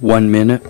1 minute.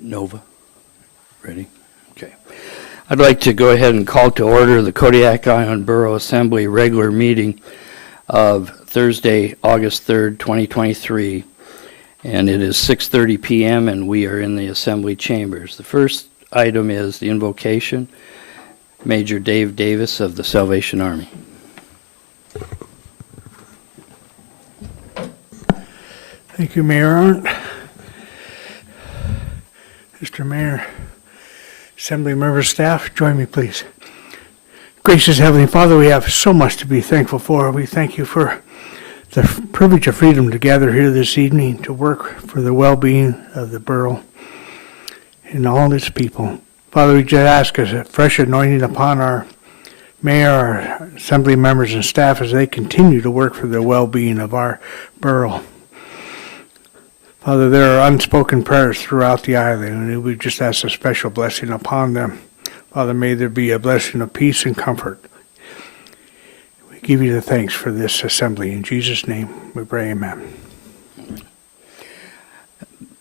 Nova, ready? Okay. I'd like to go ahead and call to order the Kodiak Island Borough Assembly regular meeting of Thursday, August 3rd, 2023, and it is 6:30 p.m. and we are in the Assembly chambers. The first item is the invocation. Major Dave Davis of the Salvation Army. Thank you, Mayor Arndt. Mr. Mayor, Assembly members, staff, join me, please. Gracious Heavenly Father, we have so much to be thankful for. We thank you for the privilege of freedom to gather here this evening to work for the well-being of the borough and all its people. Father, we just ask a fresh anointing upon our mayor, our assembly members, and staff as they continue to work for the well-being of our borough. Father, there are unspoken prayers throughout the island, and we just ask a special blessing upon them. Father, may there be a blessing of peace and comfort. We give you the thanks for this assembly. In Jesus' name we pray, amen.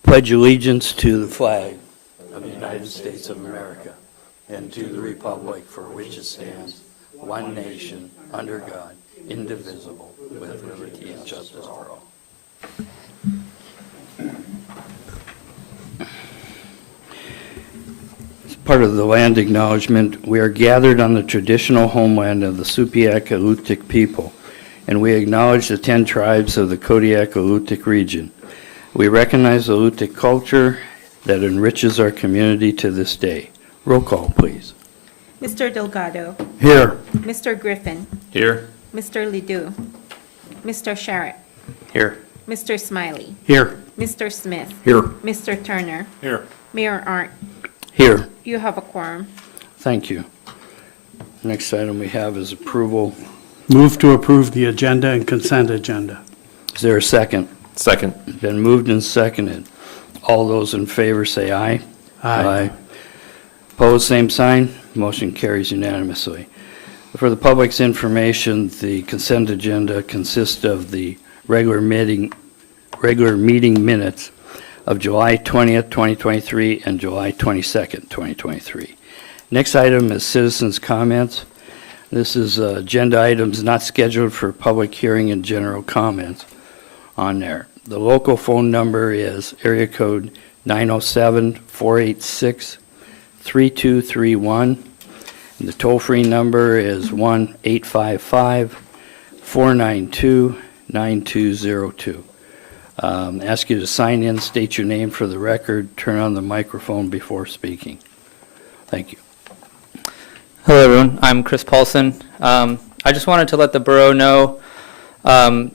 Pledge allegiance to the flag of the United States of America and to the republic for which it stands, one nation, under God, indivisible, with liberty and justice for all. As part of the land acknowledgement, we are gathered on the traditional homeland of the Supiaq-Alutiiq people, and we acknowledge the 10 tribes of the Kodiak-Alutiiq region. We recognize the Alutiiq culture that enriches our community to this day. Roll call, please. Mr. Delgado. Here. Mr. Griffin. Here. Mr. Ledoux. Mr. Sharrett. Here. Mr. Smiley. Here. Mr. Smith. Here. Mr. Turner. Here. Mayor Arndt. Here. You have a quorum. Thank you. Next item we have is approval. Move to approve the agenda and consent agenda. Is there a second? Second. Been moved and seconded. All those in favor say aye. Aye. Opposed, same sign. Motion carries unanimously. For the public's information, the consent agenda consists of the regular meeting minutes of July 20th, 2023 and July 22nd, 2023. Next item is citizens' comments. This is agenda items not scheduled for public hearing and general comments on there. The local phone number is area code 907-486-3231. And the toll-free number is 1-855-492-9202. Ask you to sign in, state your name for the record, turn on the microphone before speaking. Thank you. Hello, everyone. I'm Chris Paulson. I just wanted to let the borough know, so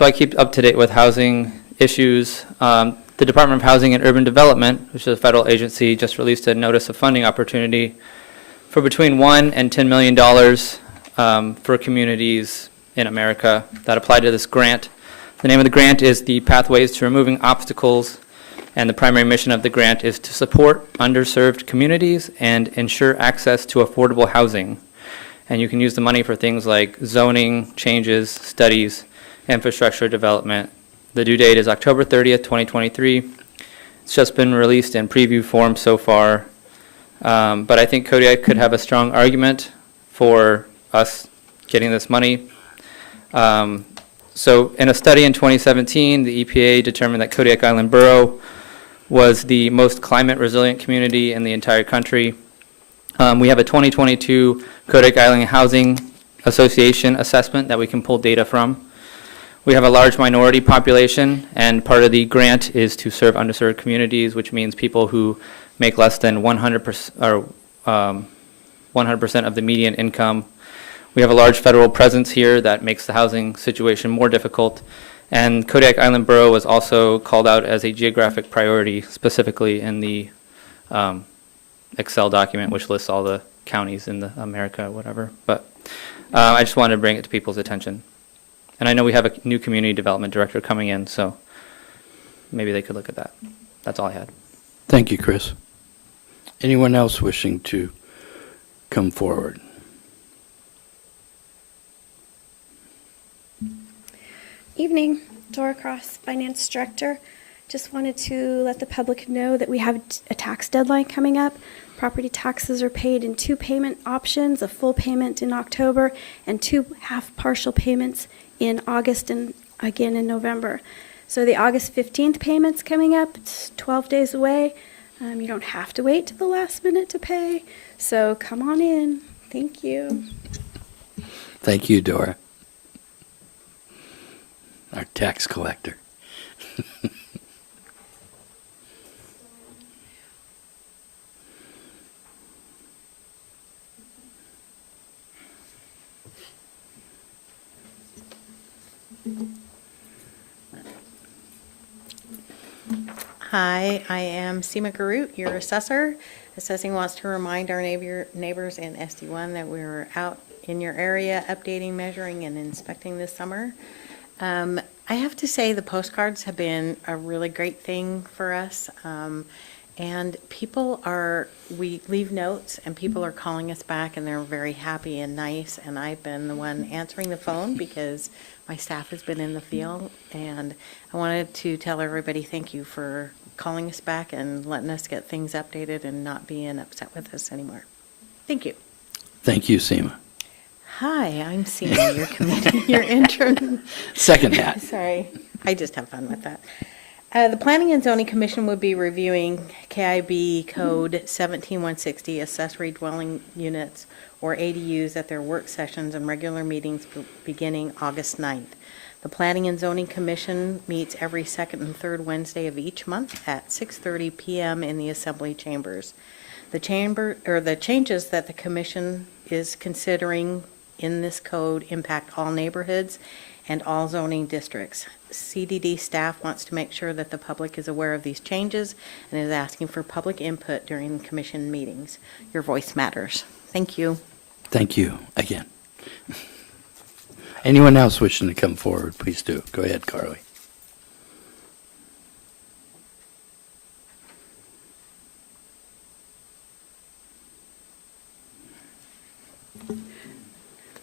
I keep up to date with housing issues. The Department of Housing and Urban Development, which is a federal agency, just released a notice of funding opportunity for between $1 and $10 million for communities in America that apply to this grant. The name of the grant is the Pathways to Removing Obstacles, and the primary mission of the grant is to support underserved communities and ensure access to affordable housing. And you can use the money for things like zoning changes, studies, infrastructure development. The due date is October 30th, 2023. It's just been released in preview form so far. But I think Kodiak could have a strong argument for us getting this money. So in a study in 2017, the EPA determined that Kodiak Island Borough was the most climate resilient community in the entire country. We have a 2022 Kodiak Island Housing Association assessment that we can pull data from. We have a large minority population, and part of the grant is to serve underserved communities, which means people who make less than 100% or 100% of the median income. We have a large federal presence here that makes the housing situation more difficult. And Kodiak Island Borough was also called out as a geographic priority, specifically in the Excel document, which lists all the counties in the America, whatever. But I just wanted to bring it to people's attention. And I know we have a new community development director coming in, so maybe they could look at that. That's all I had. Thank you, Chris. Anyone else wishing to come forward? Evening, Dora Cross, Finance Director. Just wanted to let the public know that we have a tax deadline coming up. Property taxes are paid in 2 payment options, a full payment in October and 2 half partial payments in August and again in November. So the August 15th payment's coming up. It's 12 days away. You don't have to wait to the last minute to pay. So come on in. Thank you. Thank you, Dora. Our tax collector. Hi, I am Seema Garut, your assessor. Assessing wants to remind our neighbors in SD1 that we were out in your area updating, measuring, and inspecting this summer. I have to say the postcards have been a really great thing for us. And we leave notes and people are calling us back and they're very happy and nice. And I've been the one answering the phone because my staff has been in the field. And I wanted to tell everybody thank you for calling us back and letting us get things updated and not being upset with us anymore. Thank you. Thank you, Seema. Hi, I'm Seema, your intern. Second hat. Sorry, I just have fun with that. The Planning and Zoning Commission would be reviewing KIB Code 17160 accessory dwelling units or ADUs at their work sessions and regular meetings beginning August 9th. The Planning and Zoning Commission meets every second and third Wednesday of each month at 6:30 p.m. in the Assembly Chambers. The changes that the Commission is considering in this code impact all neighborhoods and all zoning districts. CDD staff wants to make sure that the public is aware of these changes and is asking for public input during commission meetings. Your voice matters. Thank you. Thank you again. Anyone else wishing to come forward, please do. Go ahead, Carly.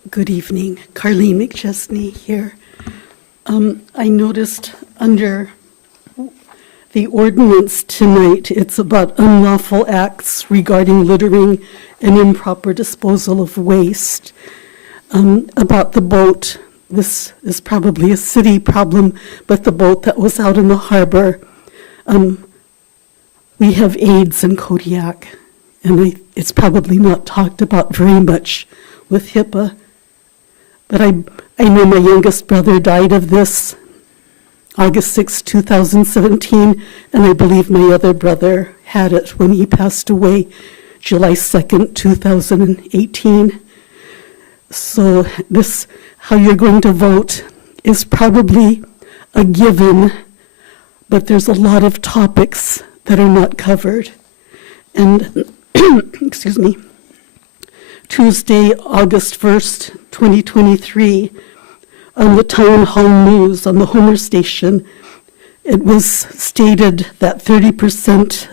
Good evening. Carleen McChesney here. I noticed under the ordinance tonight, it's about unlawful acts regarding littering and improper disposal of waste. About the boat, this is probably a city problem, but the boat that was out in the harbor, we have AIDS in Kodiak, and it's probably not talked about very much with HIPAA. But I know my youngest brother died of this August 6, 2017, and I believe my other brother had it when he passed away July 2nd, 2018. So this, how you're going to vote, is probably a given, but there's a lot of topics that are not covered. And, excuse me, Tuesday, August 1st, 2023, on the Town Hall News on the Homer Station, it was stated that 30%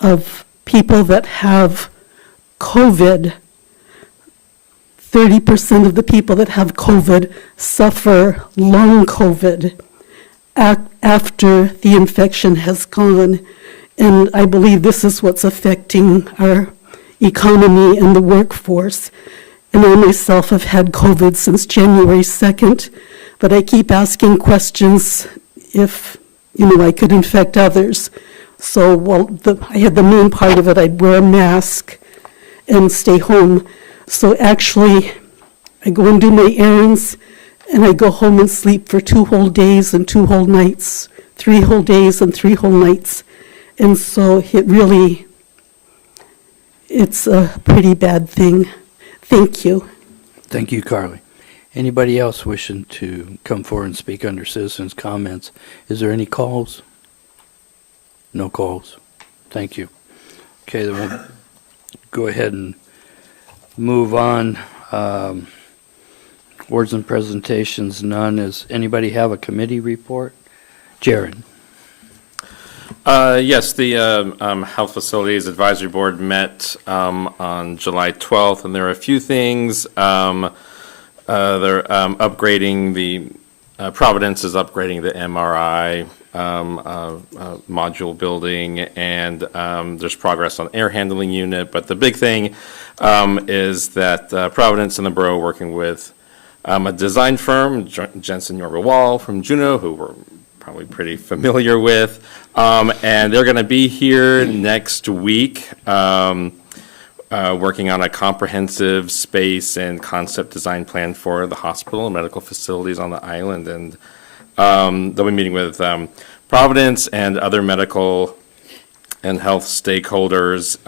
of people that have COVID, 30% of the people that have COVID suffer long COVID after the infection has gone. And I believe this is what's affecting our economy and the workforce. And I myself have had COVID since January 2nd, but I keep asking questions if, I could infect others. So, I had the main part of it, I'd wear a mask, and stay home. So actually, I go and do my errands, and I go home and sleep for 2 whole days and 2 whole nights, 3 whole days and 3 whole nights. And so it's a pretty bad thing. Thank you. Thank you, Carly. Anybody else wishing to come forward and speak under citizens' comments? Is there any calls? No calls. Thank you. Okay, then we'll go ahead and move on. Words and presentations, none. Does anybody have a committee report? Jared? Yes, the Health Facilities Advisory Board met on July 12th, and there are a few things. They're upgrading Providence is upgrading the MRI module building, and there's progress on air handling unit. But the big thing is that Providence and the Borough working with a design firm, Jensen Yorba Wall from Juneau, who we're probably pretty familiar with, and they're going to be here next week. Working on a comprehensive space and concept design plan for the hospital and medical facilities on the island. And they'll be meeting with Providence and other medical and health stakeholders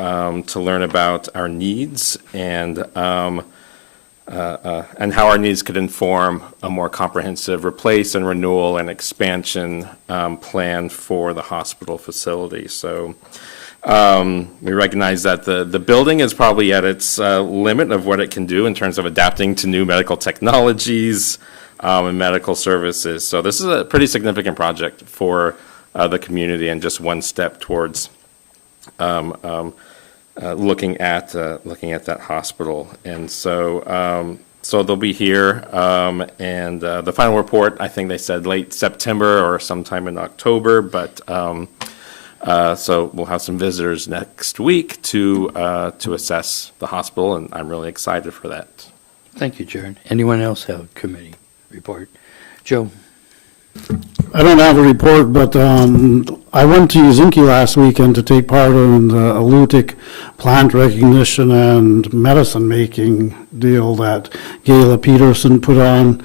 to learn about our needs and how our needs could inform a more comprehensive replace and renewal and expansion plan for the hospital facility. So we recognize that the building is probably at its limit of what it can do in terms of adapting to new medical technologies and medical services. So this is a pretty significant project for the community and just one step towards looking at that hospital. And so they'll be here, and the final report, I think they said late September or sometime in October, but so we'll have some visitors next week to assess the hospital, and I'm really excited for that. Thank you, Jared. Anyone else have a committee report? Joe? I don't have a report, but I went to Uzinki last weekend to take part in the Alutiiq plant recognition and medicine-making deal that Gayla Peterson put on.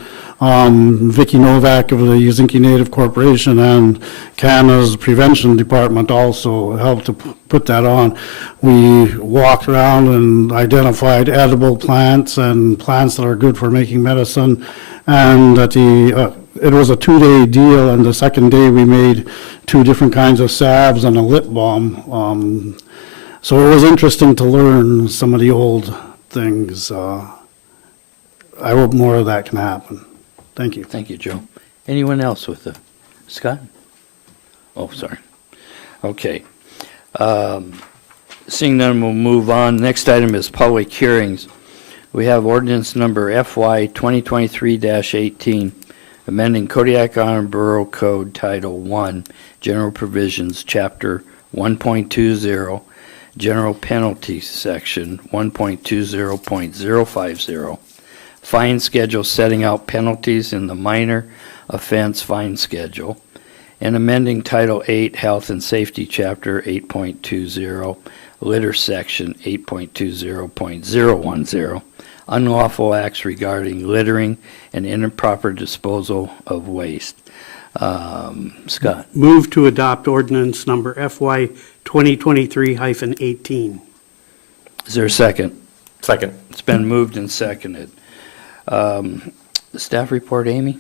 Vicky Novak of the Uzinki Native Corporation and CANA's Prevention Department also helped to put that on. We walked around and identified edible plants and plants that are good for making medicine, and that it was a 2-day deal, and the second day we made 2 different kinds of salves and a lip balm. So it was interesting to learn some of the old things. I hope more of that can happen. Thank you. Thank you, Joe. Anyone else with the, Scott? Oh, sorry. Okay. Seeing none, we'll move on. Next item is public hearings. We have ordinance number FY 2023-18, amending Kodiak Island Borough Code Title 1, General Provisions, Chapter 1.20, General Penalties Section 1.20.050, Fine Schedule setting out penalties in the minor offense fine schedule, and amending Title 8, Health and Safety, Chapter 8.20, Litter Section 8.20.010, unlawful acts regarding littering and improper disposal of waste. Scott? Move to adopt ordinance number FY 2023-18. Is there a second? Second. It's been moved and seconded. Staff report, Amy?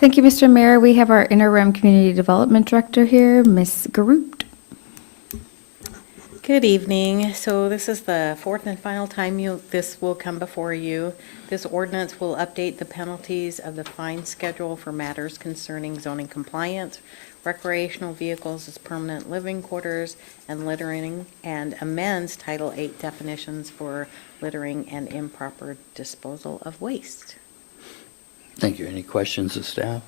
Thank you, Mr. Mayor. We have our interim community development director here, Ms. Garoot. Good evening. So this is the 4th and final time this will come before you. This ordinance will update the penalties of the fine schedule for matters concerning zoning compliance, recreational vehicles as permanent living quarters, and littering, and amends Title 8 definitions for littering and improper disposal of waste. Thank you. Any questions of staff?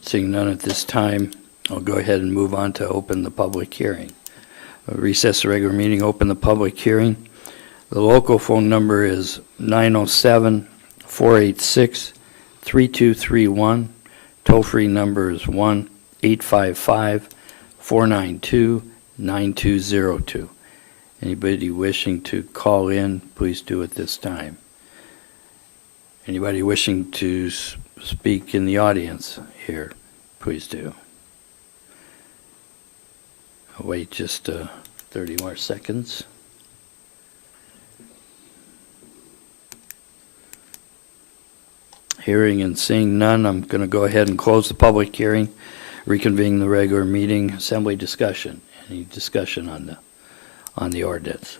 Seeing none at this time, I'll go ahead and move on to open the public hearing. Recess the regular meeting, open the public hearing. The local phone number is 907-486-3231. Toll-free number is 1-855-492-9202. Anybody wishing to call in, please do it this time. Anybody wishing to speak in the audience here, please do. I'll wait just 30 more seconds. Hearing and seeing none, I'm going to go ahead and close the public hearing, reconvene the regular meeting. Assembly discussion. Any discussion on the ordinance?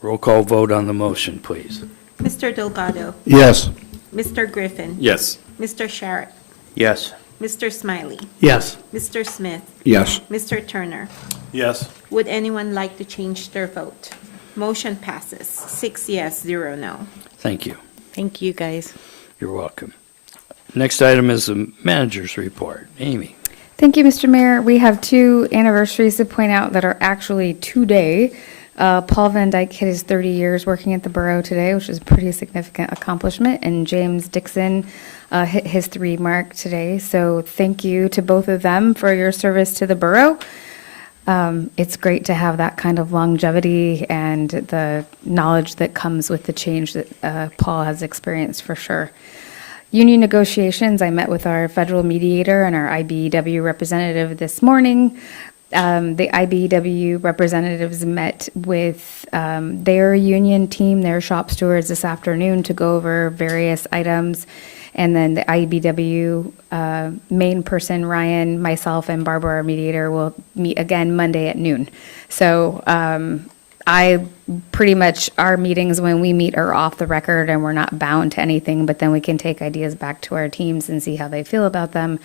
Roll call vote on the motion, please. Mr. Delgado, Yes. Mr. Griffin, Yes. Mr. Sharrett, Yes. Mr. Smiley, Yes. Mr. Smith, Yes. Mr. Turner. Yes. Would anyone like to change their vote? Motion passes, 6 yes, 0 no. Thank you. Thank you, guys. You're welcome. Next item is the manager's report. Amy. Thank you, Mr. Mayor. We have 2 anniversaries to point out that are actually today. Paul Van Dyke hit his 30 years working at the Borough today, which is a pretty significant accomplishment, and James Dixon hit his 3 mark today. So thank you to both of them for your service to the Borough. It's great to have that kind of longevity and the knowledge that comes with the change that Paul has experienced for sure. Union negotiations, I met with our federal mediator and our IBEW representative this morning. The IBEW representatives met with their union team, their shop stewards this afternoon to go over various items. And then the IBEW main person, Ryan, myself, and Barbara, our mediator, will meet again Monday at noon. So I pretty much, our meetings when we meet are off the record and we're not bound to anything, but then we can take ideas back to our teams and see how they feel about them.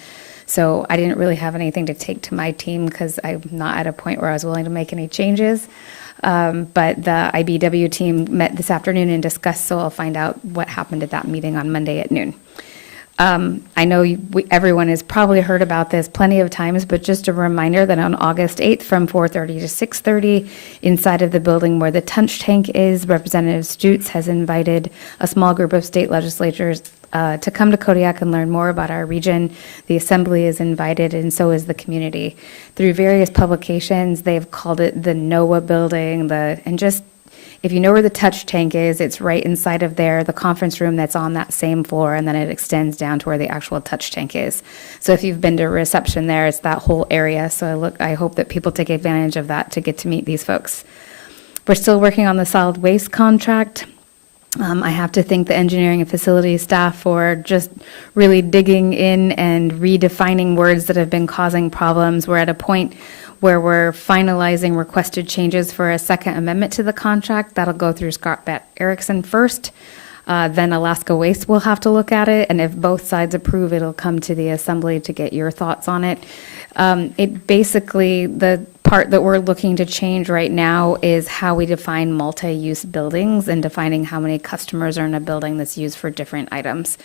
So I didn't really have anything to take to my team because I'm not at a point where I was willing to make any changes. But the IBEW team met this afternoon and discussed, so I'll find out what happened at that meeting on Monday at noon. I know everyone has probably heard about this plenty of times, but just a reminder that on August 8th from 4:30 to 6:30, inside of the building where the Tunch Tank is, Representative Stutes has invited a small group of state legislators to come to Kodiak and learn more about our region. The Assembly is invited, and so is the community. Through various publications, they've called it the NOAA building, and just if you know where the touch tank is, it's right inside of there, the conference room that's on that same floor, and then it extends down to where the actual touch tank is. So if you've been to reception there, it's that whole area. So I hope that people take advantage of that to get to meet these folks. We're still working on the solid waste contract. I have to thank the engineering and facilities staff for just really digging in and redefining words that have been causing problems. We're at a point where we're finalizing requested changes for a second amendment to the contract. That'll go through Scott Bat Erickson first. Then Alaska Waste will have to look at it, and if both sides approve, it'll come to the Assembly to get your thoughts on it. It basically, the part that we're looking to change right now is how we define multi-use buildings and defining how many customers are in a building that's used for different items.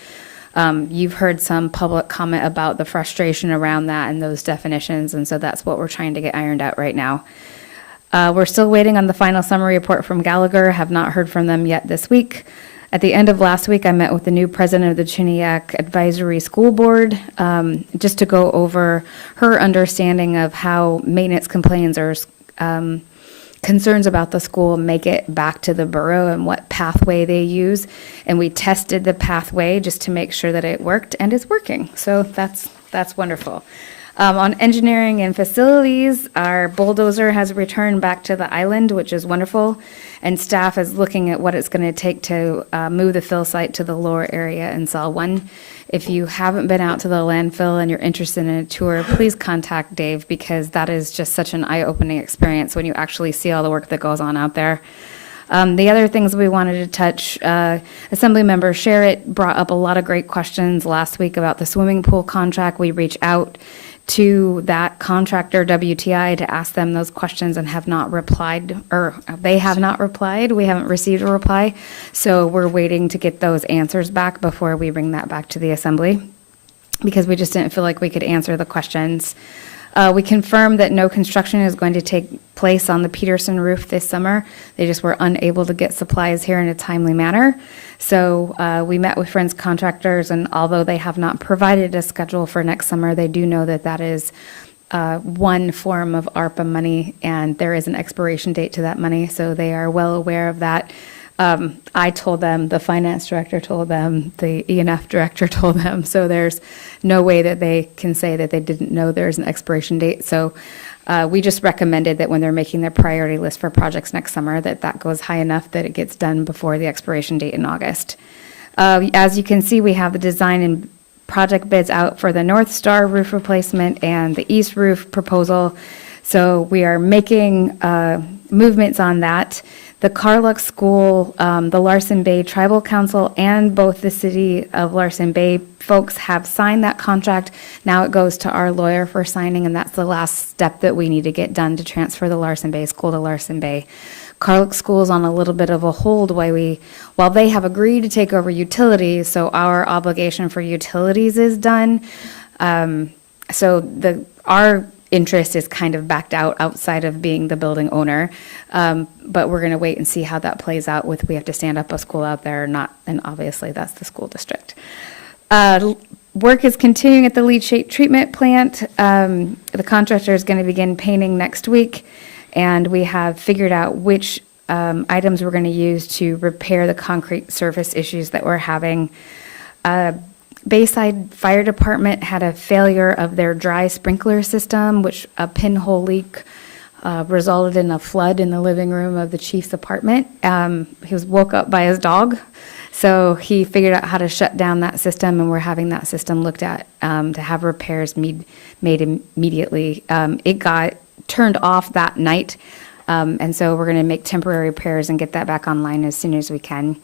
You've heard some public comment about the frustration around that and those definitions, and so that's what we're trying to get ironed out right now. We're still waiting on the final summary report from Gallagher, have not heard from them yet this week. At the end of last week, I met with the new president of the Chiniak Advisory School Board just to go over her understanding of how maintenance complaints or concerns about the school make it back to the borough and what pathway they use. And we tested the pathway just to make sure that it worked, and it's working. So that's wonderful. On engineering and facilities, our bulldozer has returned back to the island, which is wonderful. And staff is looking at what it's going to take to move the fill site to the lower area in Cell 1. If you haven't been out to the landfill and you're interested in a tour, please contact Dave, because that is just such an eye-opening experience when you actually see all the work that goes on out there. The other things we wanted to touch, Assemblymember Sharrett brought up a lot of great questions last week about the swimming pool contract. We reached out to that contractor, WTI, to ask them those questions and have not replied, or they have not replied. We haven't received a reply. So we're waiting to get those answers back before we bring that back to the Assembly, because we just didn't feel like we could answer the questions. We confirmed that no construction is going to take place on the Peterson roof this summer. They just were unable to get supplies here in a timely manner. So we met with Friends Contractors, and although they have not provided a schedule for next summer, they do know that that is one form of ARPA money, and there is an expiration date to that money, so they are well aware of that. I told them, the finance director told them, the E&F director told them, so there's no way that they can say that they didn't know there's an expiration date. So we just recommended that when they're making their priority list for projects next summer, that goes high enough that it gets done before the expiration date in August. As you can see, we have the design and project bids out for the North Star roof replacement and the East roof proposal. So we are making movements on that. The Carluck School, the Larson Bay Tribal Council, and both the City of Larson Bay folks have signed that contract. Now it goes to our lawyer for signing, and that's the last step that we need to get done to transfer the Larson Bay School to Larson Bay. Carluck School is on a little bit of a hold while they have agreed to take over utilities, so our obligation for utilities is done. So our interest is kind of backed out outside of being the building owner. But we're going to wait and see how that plays out with, we have to stand up a school out there or not, and obviously that's the school district. Work is continuing at the leachate treatment plant. The contractor is going to begin painting next week, and we have figured out which items we're going to use to repair the concrete surface issues that we're having. Bayside Fire Department had a failure of their dry sprinkler system, which a pinhole leak resulted in a flood in the living room of the chief's apartment. He was woke up by his dog, so he figured out how to shut down that system, and we're having that system looked at to have repairs made immediately. It got turned off that night, and so we're going to make temporary repairs and get that back online as soon as we can.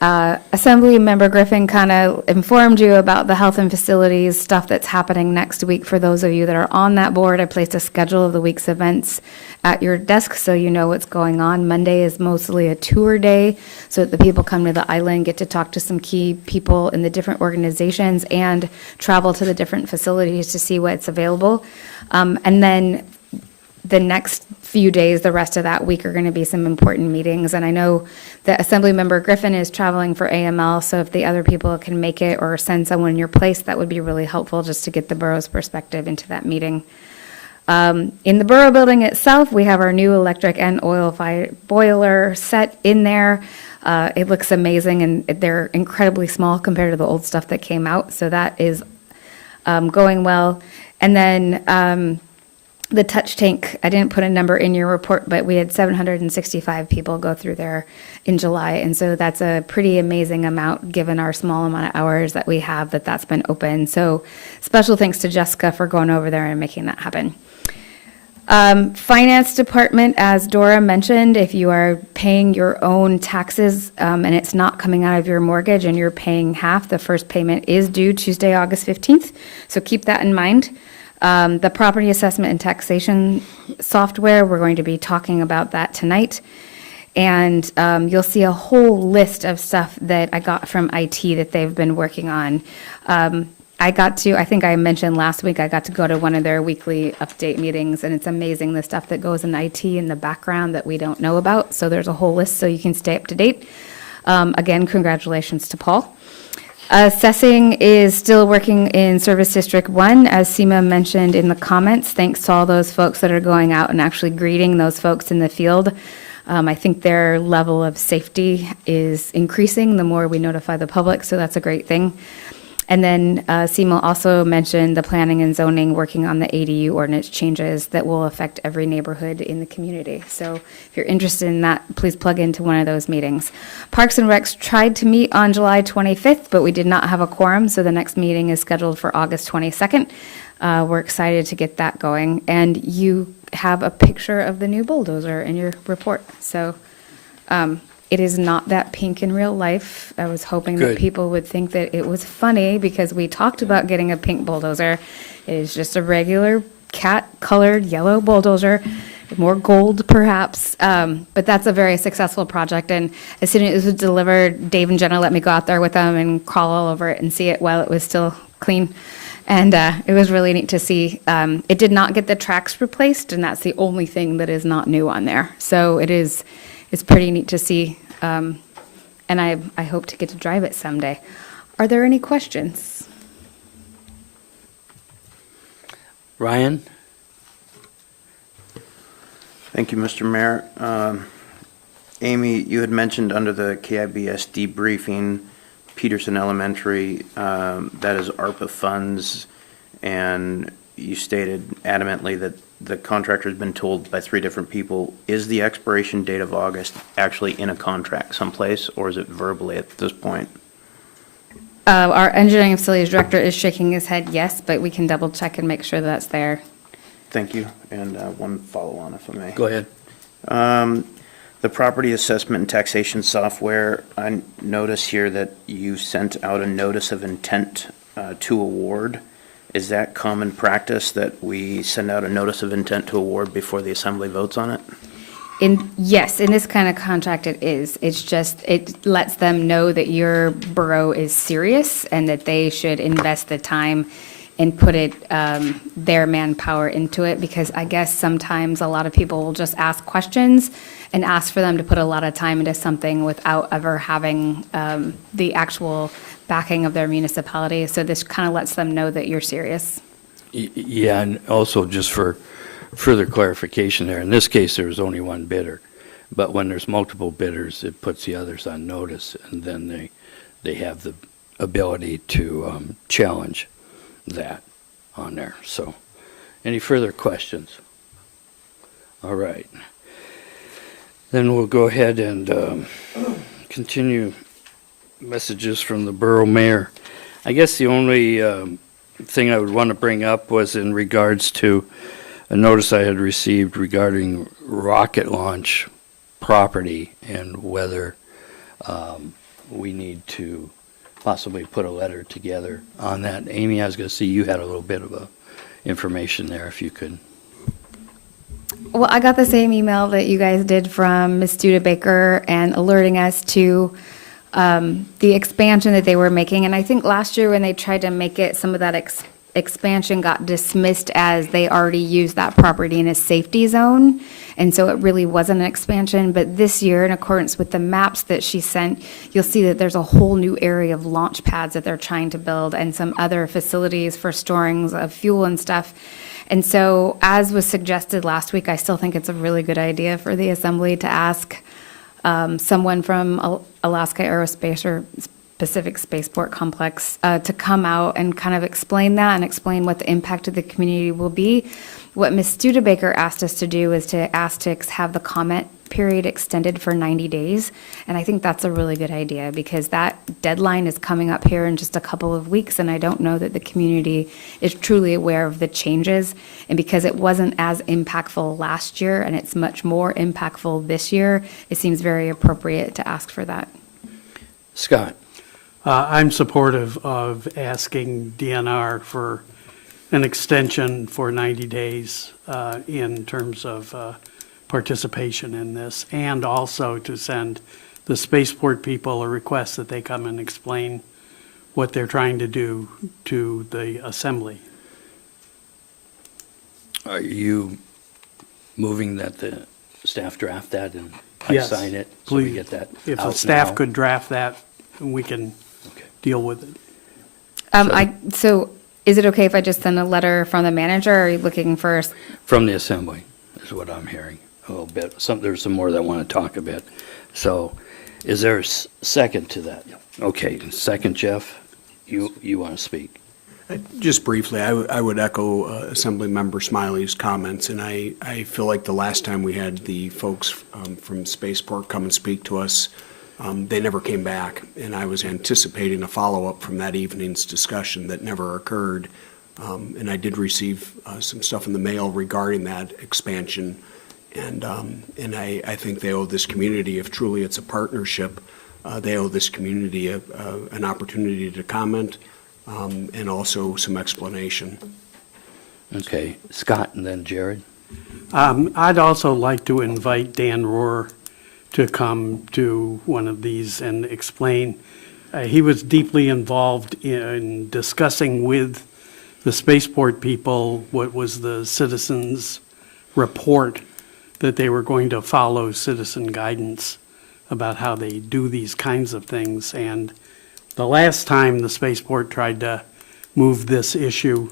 Assembly Member Griffin kind of informed you about the health and facilities stuff that's happening next week. For those of you that are on that board, I placed a schedule of the week's events at your desk so you know what's going on. Monday is mostly a tour day, so that the people come to the island, get to talk to some key people in the different organizations, and travel to the different facilities to see what's available. And then the next few days, the rest of that week, are going to be some important meetings. And I know that Assemblymember Griffin is traveling for AML, so if the other people can make it or send someone in your place, that would be really helpful just to get the borough's perspective into that meeting. In the borough building itself, we have our new electric and oil fire boiler set in there. It looks amazing, and they're incredibly small compared to the old stuff that came out, so that is going well. And then the touch tank, I didn't put a number in your report, but we had 765 people go through there in July. And so that's a pretty amazing amount given our small amount of hours that we have that's been open. So special thanks to Jessica for going over there and making that happen. Finance department, as Dora mentioned, if you are paying your own taxes and it's not coming out of your mortgage and you're paying half, the first payment is due Tuesday, August 15th. So keep that in mind. The property assessment and taxation software, we're going to be talking about that tonight. And you'll see a whole list of stuff that I got from IT that they've been working on. I think I mentioned last week, I got to go to one of their weekly update meetings, and it's amazing the stuff that goes in IT in the background that we don't know about. So there's a whole list so you can stay up to date. Again, congratulations to Paul. Assessing is still working in Service District 1, as Seema mentioned in the comments. Thanks to all those folks that are going out and actually greeting those folks in the field. I think their level of safety is increasing the more we notify the public, so that's a great thing. And then Seema also mentioned the planning and zoning working on the ADU ordinance changes that will affect every neighborhood in the community. So if you're interested in that, please plug into one of those meetings. Parks and Recs tried to meet on July 25th, but we did not have a quorum, so the next meeting is scheduled for August 22nd. We're excited to get that going. And you have a picture of the new bulldozer in your report. So it is not that pink in real life. I was hoping that Good. people would think that it was funny because we talked about getting a pink bulldozer. It is just a regular cat-colored yellow bulldozer, more gold perhaps. But that's a very successful project. And as soon as it was delivered, Dave and Jenna let me go out there with them and crawl all over it and see it while it was still clean. And it was really neat to see. It did not get the tracks replaced, and that's the only thing that is not new on there. So it's pretty neat to see. And I hope to get to drive it someday. Are there any questions? Ryan, Thank you, Mr. Mayor. Amy, you had mentioned under the KIBS debriefing, Peterson Elementary, that is ARPA funds, and you stated adamantly that the contractor's been told by 3 different people. Is the expiration date of August actually in a contract someplace, or is it verbally at this point? Our engineering and facilities director is shaking his head yes, but we can double check and make sure that's there. Thank you. And one follow-on, if I may. Go ahead. The property assessment and taxation software, I notice here that you sent out a notice of intent to award. Is that common practice that we send out a notice of intent to award before the assembly votes on it? Yes, in this kind of contract it is. It's just, it lets them know that your borough is serious and that they should invest the time and put their manpower into it, because I guess sometimes a lot of people will just ask questions and ask for them to put a lot of time into something without ever having the actual backing of their municipality. So this kind of lets them know that you're serious. Yeah, and also just for further clarification there, in this case, there was only one bidder. But when there's multiple bidders, it puts the others on notice, and then they have the ability to challenge that on there. So, any further questions? All right. Then we'll go ahead and continue messages from the borough mayor. I guess the only thing I would want to bring up was in regards to a notice I had received regarding rocket launch property and whether we need to possibly put a letter together on that. Amy, I was going to see you had a little bit of information there, if you could. Well, I got the same email that you guys did from Ms. Studebaker and alerting us to the expansion that they were making. And I think last year when they tried to make it, some of that expansion got dismissed as they already used that property in a safety zone. And so it really wasn't an expansion. But this year, in accordance with the maps that she sent, you'll see that there's a whole new area of launch pads that they're trying to build and some other facilities for storing of fuel and stuff. And so, as was suggested last week, I still think it's a really good idea for the assembly to ask someone from Alaska Aerospace or Pacific Spaceport Complex to come out and kind of explain that and explain what the impact of the community will be. What Ms. Studebaker asked us to do is to ask to have the comment period extended for 90 days. And I think that's a really good idea because that deadline is coming up here in just a couple of weeks. And I don't know that the community is truly aware of the changes. And because it wasn't as impactful last year and it's much more impactful this year, it seems very appropriate to ask for that. Scott. I'm supportive of asking DNR for an extension for 90 days in terms of participation in this, and also to send the spaceport people a request that they come and explain what they're trying to do to the assembly. Are you moving that the staff draft that and I Yes, sign it? So we please. get that If the out staff now? could draft that, we can Okay. deal with it. So is it okay if I just send a letter from the manager, or are you looking for? From the assembly is what I'm hearing a little bit. There's some more that I want to talk about. So is there a second to that? Okay, second, Jeff, you want to speak? Just briefly, I would echo Assemblymember Smiley's comments, and I feel like the last time we had the folks from Spaceport come and speak to us, they never came back, and I was anticipating a follow-up from that evening's discussion that never occurred. And I did receive some stuff in the mail regarding that expansion, and I think they owe this community, if truly it's a partnership, they owe this community an opportunity to comment and also some explanation. Okay, Scott and then Jared. I'd also like to invite Dan Rohr to come to one of these and explain. He was deeply involved in discussing with the spaceport people what was the citizens' report, that they were going to follow citizen guidance about how they do these kinds of things. And the last time the spaceport tried to move this issue,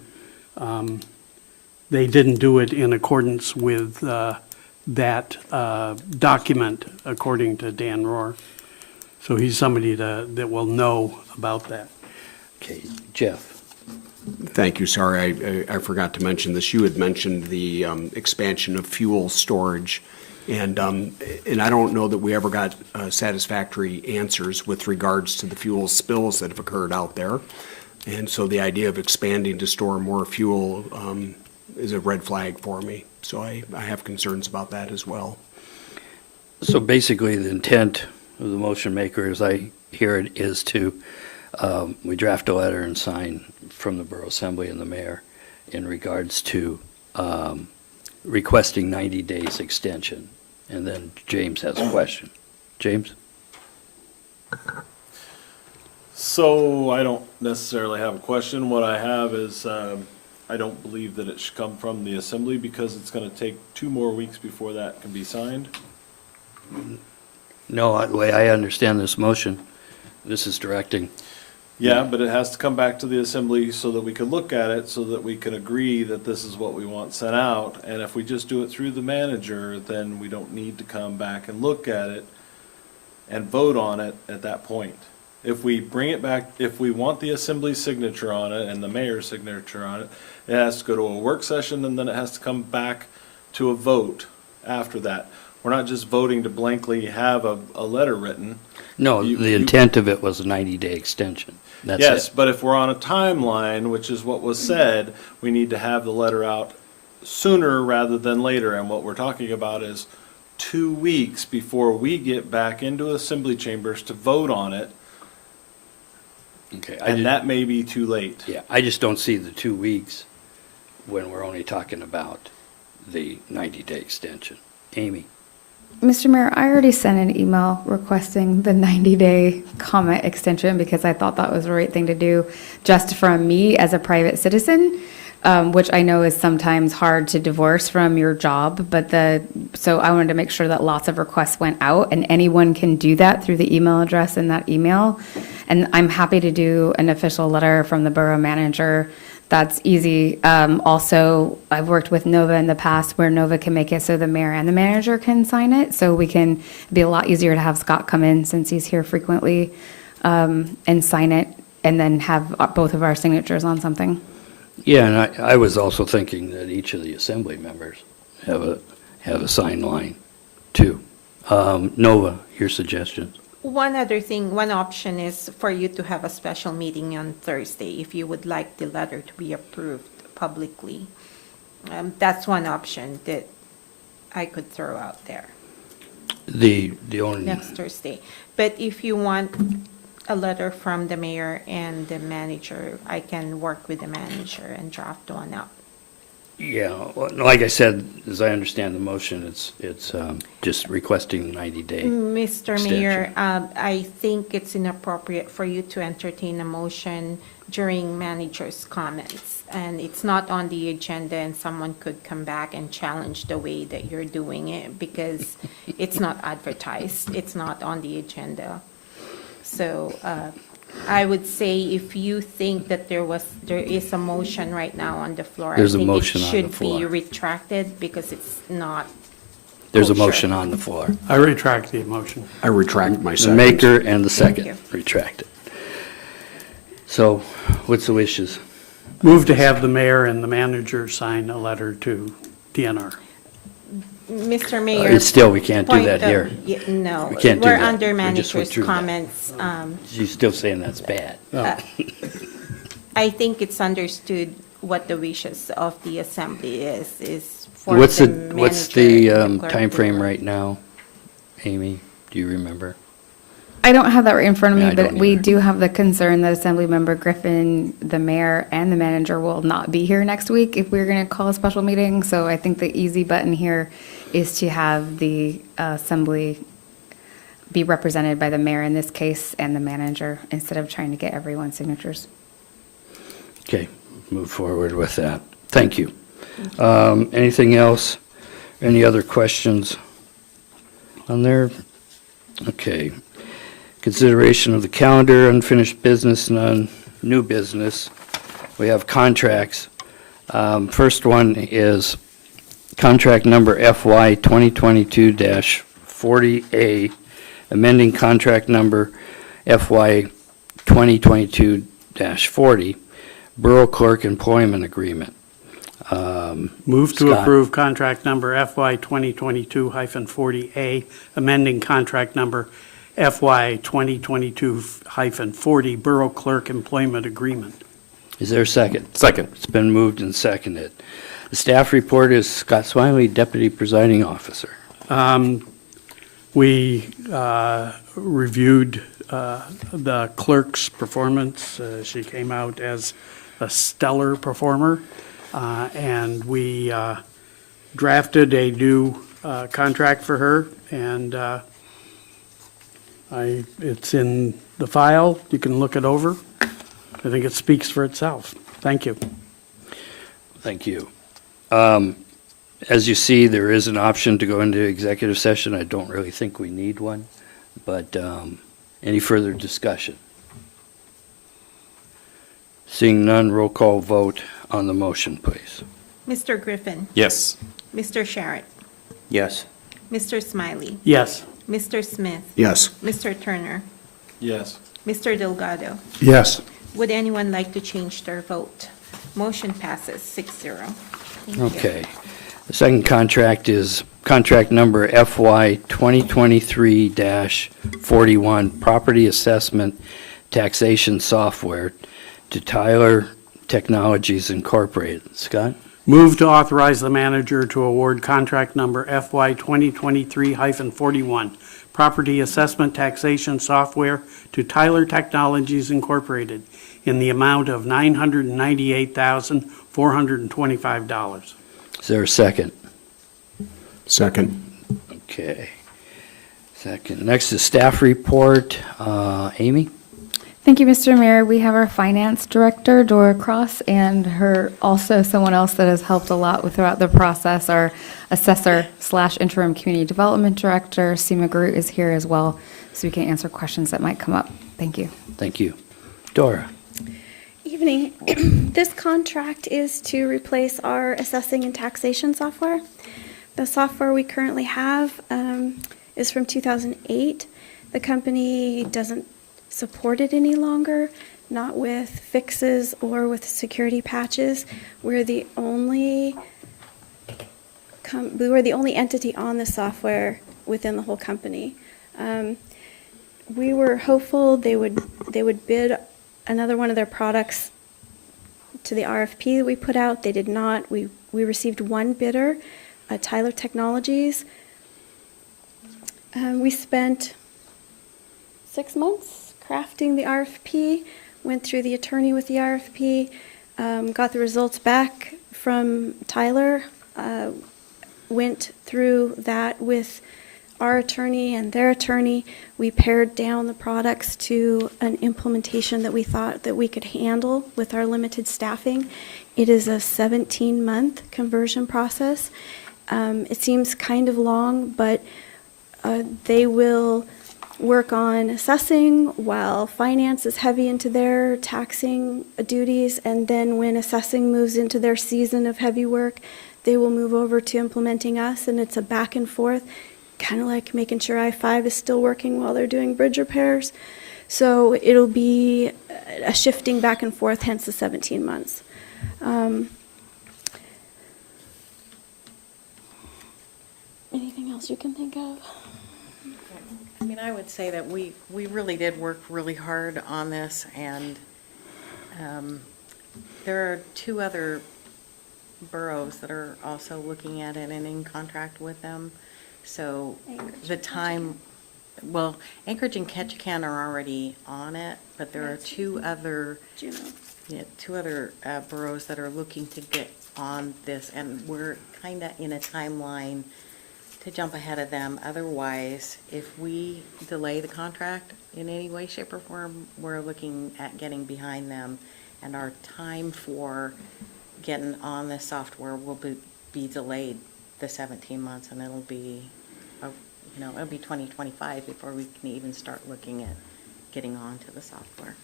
they didn't do it in accordance with that document, according to Dan Rohr. So he's somebody that will know about that. Okay, Jeff. Thank you, sorry, I forgot to mention this. You had mentioned the expansion of fuel storage, and I don't know that we ever got satisfactory answers with regards to the fuel spills that have occurred out there. And so the idea of expanding to store more fuel is a red flag for me. So I have concerns about that as well. So basically, the intent of the motion maker, as I hear it, is to, we draft a letter and sign from the Borough Assembly and the mayor in regards to requesting 90 days extension. And then James has a question. James? So I don't necessarily have a question. What I have is, I don't believe that it should come from the assembly because it's gonna take 2 more weeks before that can be signed. No, the way I understand this motion, this is directing. Yeah, but it has to come back to the assembly so that we can look at it, so that we can agree that this is what we want sent out. And if we just do it through the manager, then we don't need to come back and look at it and vote on it at that point. If we bring it back, if we want the assembly's signature on it and the mayor's signature on it, it has to go to a work session and then it has to come back to a vote after that. We're not just voting to blankly have a letter written. No, the intent of it was a 90-day extension. That's Yes, it. but if we're on a timeline, which is what was said, we need to have the letter out sooner rather than later. And what we're talking about is 2 weeks before we get back into assembly chambers to vote on it. Okay, And that may be too late. Yeah, I just don't see the 2 weeks when we're only talking about the 90-day extension. Amy? Mr. Mayor, I already sent an email requesting the 90-day comment extension because I thought that was the right thing to do just from me as a private citizen, which I know is sometimes hard to divorce from your job. So I wanted to make sure that lots of requests went out, and anyone can do that through the email address in that email. And I'm happy to do an official letter from the borough manager. That's easy. Also, I've worked with Nova in the past where Nova can make it so the mayor and the manager can sign it. So it'd be a lot easier to have Scott come in since he's here frequently and sign it and then have both of our signatures on something. Yeah, and I was also thinking that each of the assembly members have a sign line too. Nova, your suggestions? One other thing, one option is for you to have a special meeting on Thursday if you would like the letter to be approved publicly. That's one option that I could throw out there The only, next Thursday. But if you want a letter from the mayor and the manager, I can work with the manager and draft one up. yeah, well, like I said, as I understand the motion, it's just requesting 90-day. Mr. Mayor, I think it's inappropriate for you to entertain a motion during manager's comments. And it's not on the agenda, and someone could come back and challenge the way that you're doing it because it's not advertised. It's not on the agenda. So I would say if you think that there is a motion right now on the floor, There's a I think motion it on the should be floor. retracted because it's not. There's a kosher. motion on the floor. I retract the motion. I retract my The second. maker and the Thank second you. retracted. So what's the wishes? Move to have the mayor and the manager sign a letter to DNR. Mr. Mayor. It's still, we can't do point that of- here. yeah, No. We can't do We're that. under We just went manager's through that. comments. She's still saying that's bad. I think it's understood what the wishes of the assembly is for What's the the, manager. what's the and clerk to timeframe work. right now? Amy, do you remember? I don't have that right in front of Yeah, me, I but don't we either. do have the concern that Assemblymember Griffin, the mayor, and the manager will not be here next week if we're going to call a special meeting. So I think the easy button here is to have the assembly be represented by the mayor in this case and the manager instead of trying to get everyone's signatures. Okay, move forward with that. Thank you. Anything else? Any other questions on there? Okay. Consideration of the calendar, unfinished business, new business. We have contracts. First one is contract number FY 2022-40A, amending contract number FY 2022-40, Borough Clerk Employment Agreement. Move to Scott. approve contract number FY 2022-40A, amending contract number FY 2022-40, Borough Clerk Employment Agreement. Is there a second? Second. It's been moved and seconded. The staff report is Scott Smiley, Deputy Presiding Officer. We reviewed the clerk's performance. She came out as a stellar performer, and we drafted a new contract for her, and it's in the file. You can look it over. I think it speaks for itself. Thank you. Thank you. As you see, there is an option to go into executive session. I don't really think we need one, but any further discussion? Seeing none, roll call vote on the motion, please. Mr. Griffin, Yes. Mr. Sharrett, Yes. Mr. Smiley, Yes. Mr. Smith, Yes. Mr. Turner, Yes. Mr. Delgado. Yes. Would anyone like to change their vote? Motion passes 6-0. Thank you. Okay. The second contract is contract number FY 2023-41, Property Assessment Taxation Software to Tyler Technologies Incorporated. Scott? Move to authorize the manager to award contract number FY 2023-41, Property Assessment Taxation Software to Tyler Technologies Incorporated in the amount of $998,425. Is there a second? Second. Okay. Second. Next is staff report. Amy? Thank you, Mr. Mayor. We have our finance director, Dora Cross, and also someone else that has helped a lot throughout the process, our assessor/interim community development director, Seema Guru, is here as well, so we can answer questions that might come up. Thank you. Thank you. Dora? Evening. This contract is to replace our assessing and taxation software. The software we currently have is from 2008. The company doesn't support it any longer, not with fixes or with security patches. We're the only entity on the software within the whole company. We were hopeful they would bid another one of their products to the RFP that we put out. They did not. We received one bidder, Tyler Technologies. We spent 6 months crafting the RFP, went through the attorney with the RFP, got the results back from Tyler, went through that with our attorney and their attorney. We pared down the products to an implementation that we thought that we could handle with our limited staffing. It is a 17-month conversion process. It seems kind of long, but they will work on assessing while finance is heavy into their taxing duties, and then when assessing moves into their season of heavy work, they will move over to implementing us, and it's a back and forth, kind of like making sure I-5 is still working while they're doing bridge repairs. So it'll be a shifting back and forth, hence the 17 months. Anything else you can think of? I mean, I would say that we really did work really hard on this, and there are 2 other boroughs that are also looking at it and in contract with them. So the time, well, Anchorage and Ketchikan are already on it, but there are 2 other, boroughs that are looking to get on this, and we're kind of in a timeline to jump ahead of them. Otherwise, if we delay the contract in any way, shape, or form, we're looking at getting behind them, and our time for getting on the software will be delayed the 17 months, and it'll be, it'll be 2025 before we can even start looking at getting onto the software,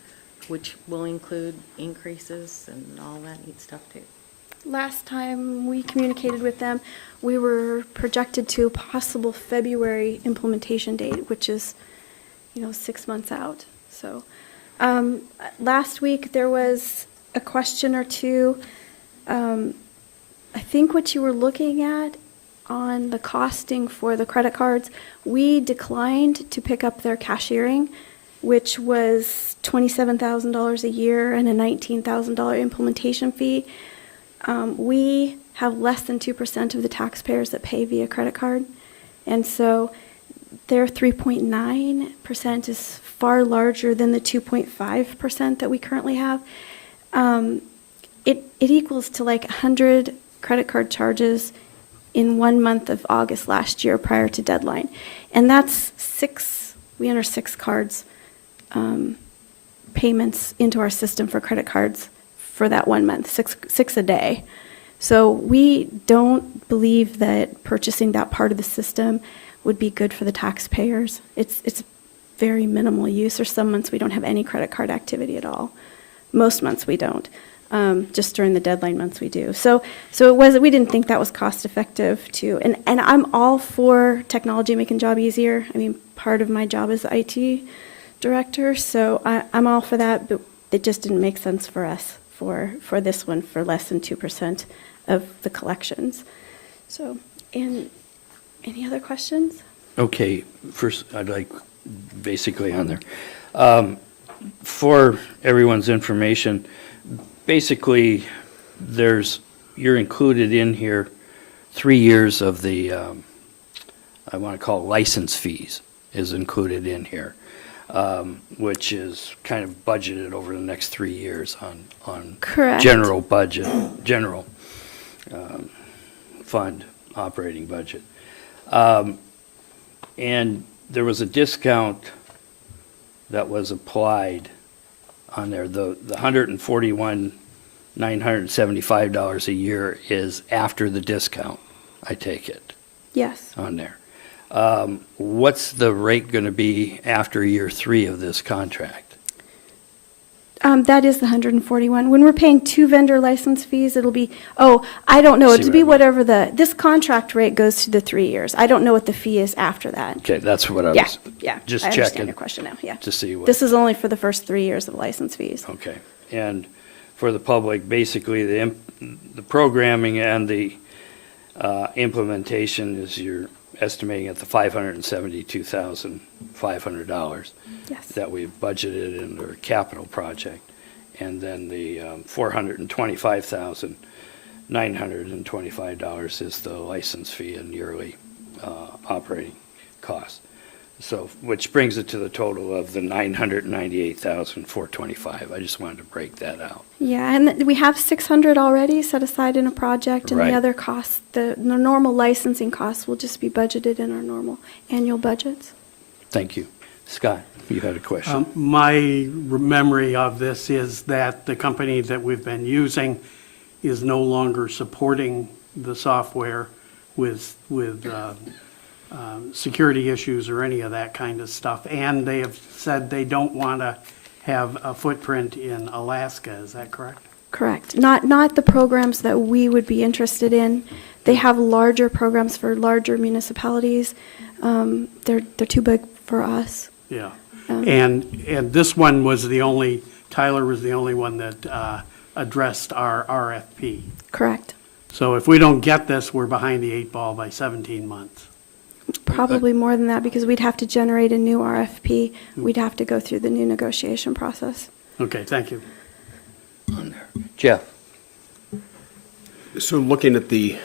which will include increases and all that neat stuff too. Last time we communicated with them, we were projected to a possible February implementation date, which is, 6 months out. So, last week there was a question or two. I think what you were looking at on the costing for the credit cards, we declined to pick up their cashiering, which was $27,000 a year and a $19,000 implementation fee. We have less than 2% of the taxpayers that pay via credit card. And so their 3.9% is far larger than the 2.5% that we currently have. It equals to like 100 credit card charges in 1 month of August last year prior to deadline. And that's we enter 6 cards, payments into our system for credit cards for that 1 month, six a day. So we don't believe that purchasing that part of the system would be good for the taxpayers. It's very minimal use. There's some months we don't have any credit card activity at all. Most months we don't. Just during the deadline months we do. So we didn't think that was cost effective too. And I'm all for technology making job easier. I mean, part of my job is IT director, so I'm all for that, but it just didn't make sense for us for this one for less than 2% of the collections. So, and any other questions? Okay, first, I'd like, basically on there. For everyone's information, basically, you're included in here 3 years of the, I want to call it license fees is included in here, which is kind of budgeted over the next 3 years on Correct. general budget, general fund operating budget. And there was a discount that was applied on there. The $141,975 a year is after the discount, I take it, Yes. on there. What's the rate going to be after year 3 of this contract? That is the 141. When we're paying 2 vendor license fees, it'll be, I don't know. See It'll what I be mean. whatever this contract rate goes to the 3 years. I don't know what the fee is after that. Okay, that's what I Yeah, was yeah. just I understand checking your question now, yeah. to see what. This is only for the first 3 years of license fees. Okay, and for the public, basically, the programming and the implementation is you're estimating at the $572,500 Yes. that we've budgeted in our capital project, and then the $425,925 is the license fee and yearly operating costs. So, which brings it to the total of the $998,425. I just wanted to break that out. Yeah, and we have 600 already set aside in a project, and Right. the other costs, the normal licensing costs will just be budgeted in our normal annual budgets. Thank you. Scott, you had a question? My memory of this is that the company that we've been using is no longer supporting the software with security issues or any of that kind of stuff. And they have said they don't want to have a footprint in Alaska. Is that correct? Correct. Not the programs that we would be interested in. They have larger programs for larger municipalities. They're too big for us. Yeah. And this one was Tyler was the only one that addressed our RFP. Correct. So if we don't get this, we're behind the 8 ball by 17 months. Probably more than that, because we'd have to generate a new RFP. We'd have to go through the new negotiation process. Okay, thank you. Jeff? So looking at the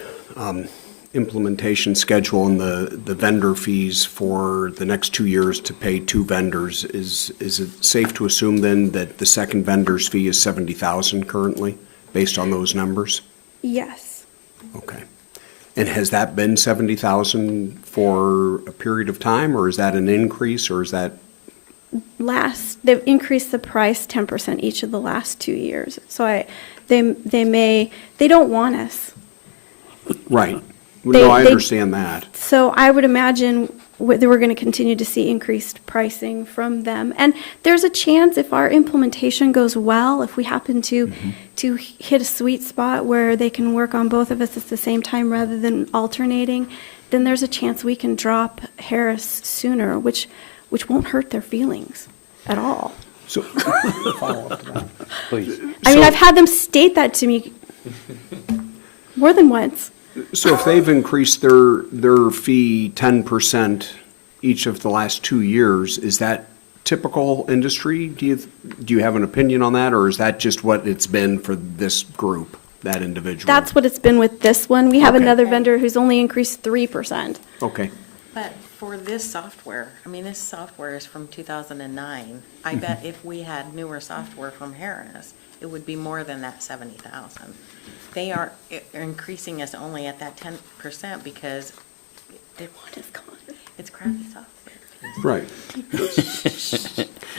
implementation schedule and the vendor fees for the next 2 years to pay 2 vendors, is it safe to assume then that the second vendor's fee is $70,000 currently, based on those numbers? Yes. Okay. And has that been $70,000 for a period of time, or is that an increase, or is that? They've increased the price 10% each of the last 2 years. So they don't want us. Right. They- No, I they- understand that. So I would imagine we're going to continue to see increased pricing from them. And there's a chance if our implementation goes well, if we happen to hit a sweet spot where they can work on both of us at the same time rather than alternating, then there's a chance we can drop Harris sooner, which won't hurt their feelings at all. So, follow up to that. Please. I mean, I've had them state that to me more than once. So if they've increased their fee 10% each of the last 2 years, is that typical industry? Do you have an opinion on that, or is that just what it's been for this group, that individual? That's what it's been with this one. We have Okay. another vendor who's only increased 3%. Okay. But for this software, I mean, this software is from 2009. I bet if we had newer software from Harris, it would be more than that 70,000. They are increasing us only at that 10% because it's crappy software. Right.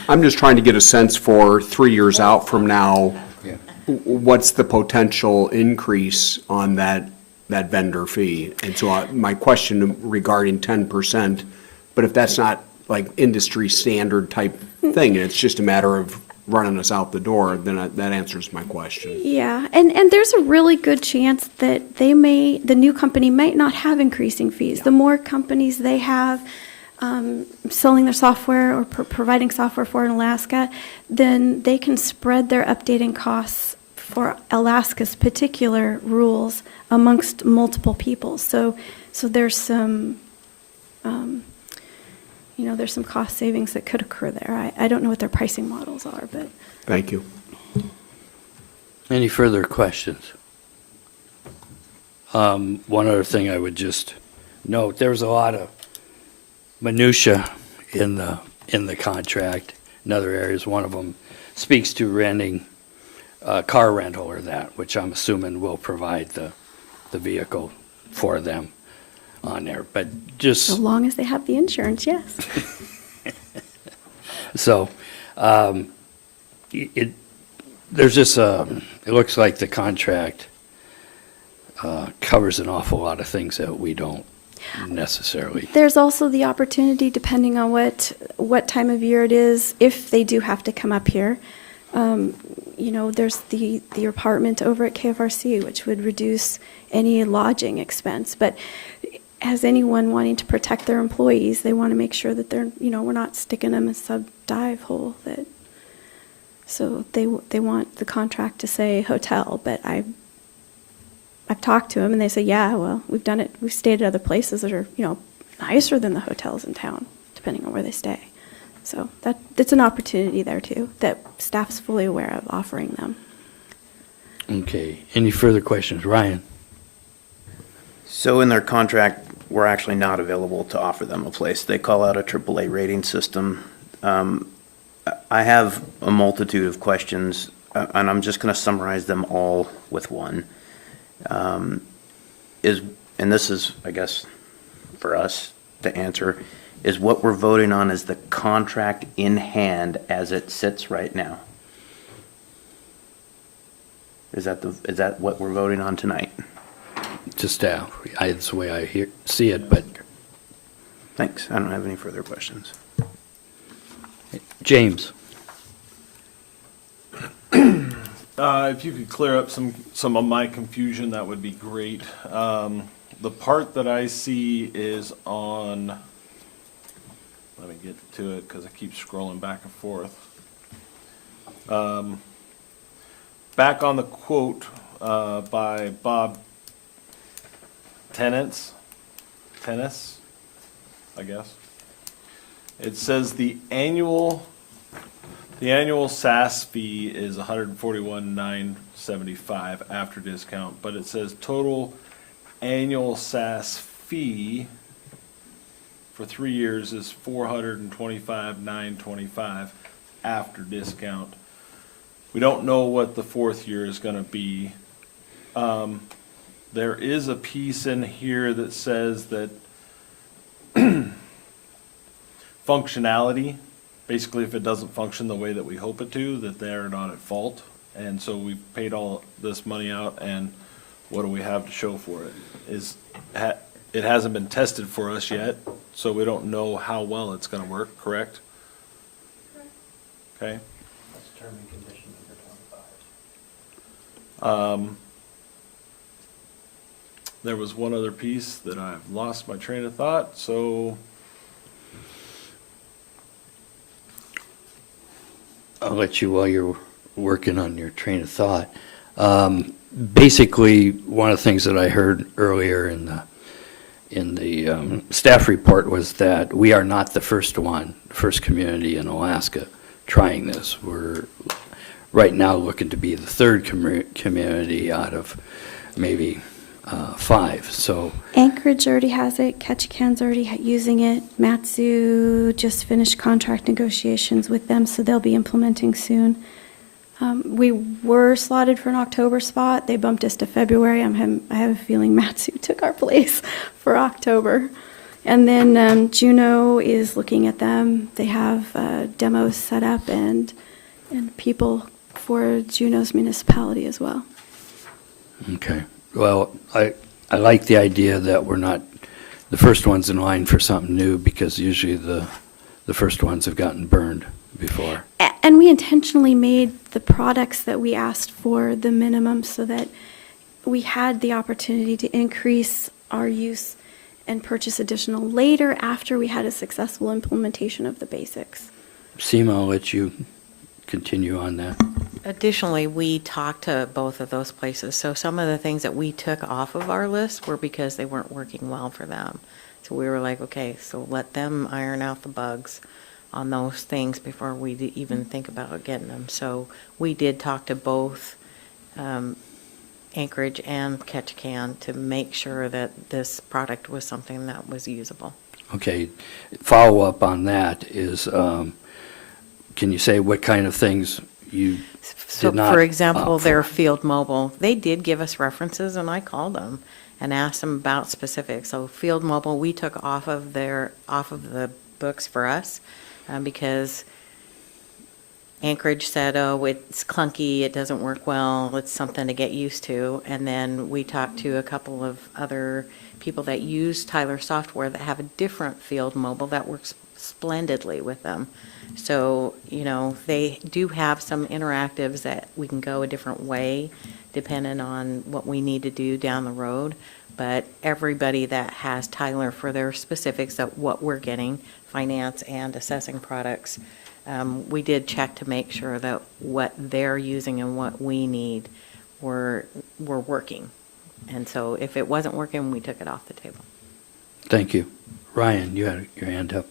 I'm just trying to get a sense for 3 years out from now, what's the potential increase on that vendor fee? And so my question regarding 10%, but if that's not like industry standard type thing, it's just a matter of running us out the door, then that answers my question. Yeah, and there's a really good chance that the new company might not have increasing fees. The more companies they have selling their software or providing software for in Alaska, then they can spread their updating costs for Alaska's particular rules amongst multiple people. So there's some, there's some cost savings that could occur there. I don't know what their pricing models are, but. Thank you. Any further questions? One other thing I would just note, there's a lot of minutia in the contract in other areas. One of them speaks to renting, car rental or that, which I'm assuming will provide the vehicle for them on there, but just. So long as they have the insurance, yes. So, there's just it looks like the contract covers an awful lot of things that we don't necessarily. There's also the opportunity, depending on what time of year it is, if they do have to come up here. There's the apartment over at KFRC, which would reduce any lodging expense. But as anyone wanting to protect their employees, they want to make sure that we're not sticking them in a sub-dive hole. So they want the contract to say hotel, but I've talked to them and they say, yeah, well, we've done it. We've stayed at other places that are, nicer than the hotels in town, depending on where they stay. So that's an opportunity there too, that staff's fully aware of offering them. Okay, any further questions? Ryan? So in their contract, we're actually not available to offer them a place. They call out a AAA rating system. I have a multitude of questions, and I'm just going to summarize them all with one. And this is, I guess, for us to answer, is what we're voting on is the contract in hand as it sits right now. Is that what we're voting on tonight? Just that's the way I see it, but. Thanks. I don't have any further questions. James? If you could clear up some of my confusion, that would be great. The part that I see is on, let me get to it because I keep scrolling back and forth. Back on the quote by Bob Tennis, I guess. It says the annual SaaS fee is $141,975 after discount, but it says total annual SaaS fee for 3 years is $425,925 after discount. We don't know what the fourth year is going to be. There is a piece in here that says that functionality, basically if it doesn't function the way that we hope it to, that they're not at fault. And so we've paid all this money out, and what do we have to show for it? It hasn't been tested for us yet, so we don't know how well it's gonna work, correct? Okay. That's term and condition number 25. There was one other piece that I've lost my train of thought, so I'll let you while you're working on your train of thought. Basically, one of the things that I heard earlier in the staff report was that we are not the first community in Alaska trying this. We're right now looking to be the third community out of maybe 5. So Anchorage already has it, Ketchikan's already using it, Matsu just finished contract negotiations with them, so they'll be implementing soon. We were slotted for an October spot, they bumped us to February. I have a feeling Matsu took our place for October. And then Juneau is looking at them, they have demos set up and people for Juneau's municipality as well. okay. Well, I like the idea that we're not the first ones in line for something new, because usually the first ones have gotten burned before. And we intentionally made the products that we asked for the minimum so that we had the opportunity to increase our use and purchase additional later after we had a successful implementation of the basics. Seema, I'll let you continue on that. Additionally, we talked to both of those places, so some of the things that we took off of our list were because they weren't working well for them. So we were like, okay, so let them iron out the bugs on those things before we even think about getting them. So we did talk to both Anchorage and Ketchikan to make sure that this product was something that was usable. Okay, follow-up on that is, can you say what kind of things you So, did not for example, opt their for? field mobile, they did give us references, and I called them and asked them about specifics. So field mobile, we took off of the books for us, because Anchorage said, oh, it's clunky, it doesn't work well, it's something to get used to. And then we talked to a couple of other people that use Tyler software that have a different field mobile that works splendidly with them. So, they do have some interactives that we can go a different way depending on what we need to do down the road. But everybody that has Tyler for their specifics of what we're getting, finance and assessing products, we did check to make sure that what they're using and what we need were working. And so if it wasn't working, we took it off the table. Thank you. Ryan, you had your hand up.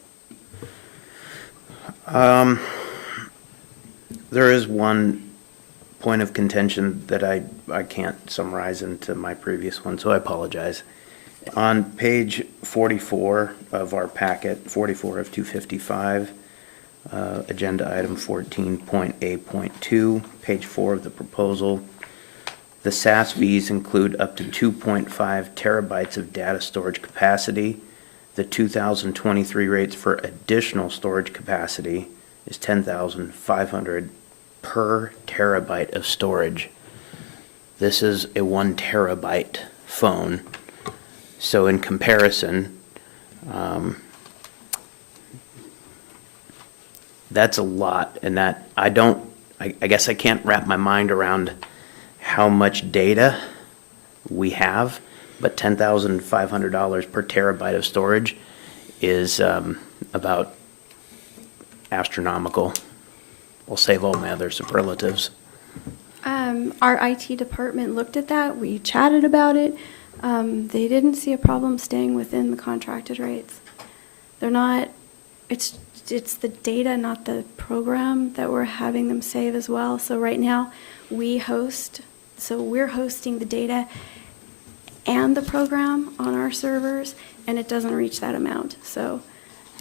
There is one point of contention that I can't summarize into my previous one, so I apologize. On page 44 of our packet, 44 of 255, agenda item 14.A.2, page 4 of the proposal, the SAS fees include up to 2.5 terabytes of data storage capacity. The 2023 rates for additional storage capacity is $10,500 per terabyte of storage. This is a 1 terabyte phone. So in comparison, that's a lot, and that I guess I can't wrap my mind around how much data we have, but $10,500 per terabyte of storage is about astronomical. We'll save all my other superlatives. Our IT department looked at that, we chatted about it. They didn't see a problem staying within the contracted rates. They're not, it's the data, not the program, that we're having them save as well. So right now, we're hosting the data and the program on our servers, and it doesn't reach that amount. So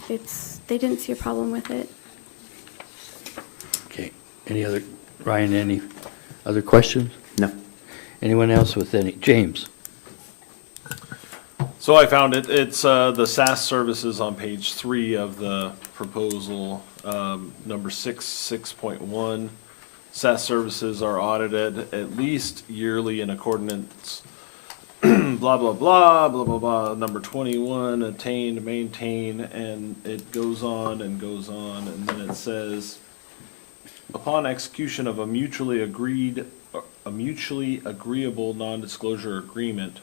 they didn't see a problem with it. Okay, Ryan, any other questions? No. Anyone else with any? James? So I found it. It's the SAS services on page 3 of the proposal, number 6.1. SAS services are audited at least yearly in accordance blah, blah, blah, blah, blah, blah, number 21, attain, maintain, and it goes on, and then it says, upon execution of a mutually agreeable non-disclosure agreement,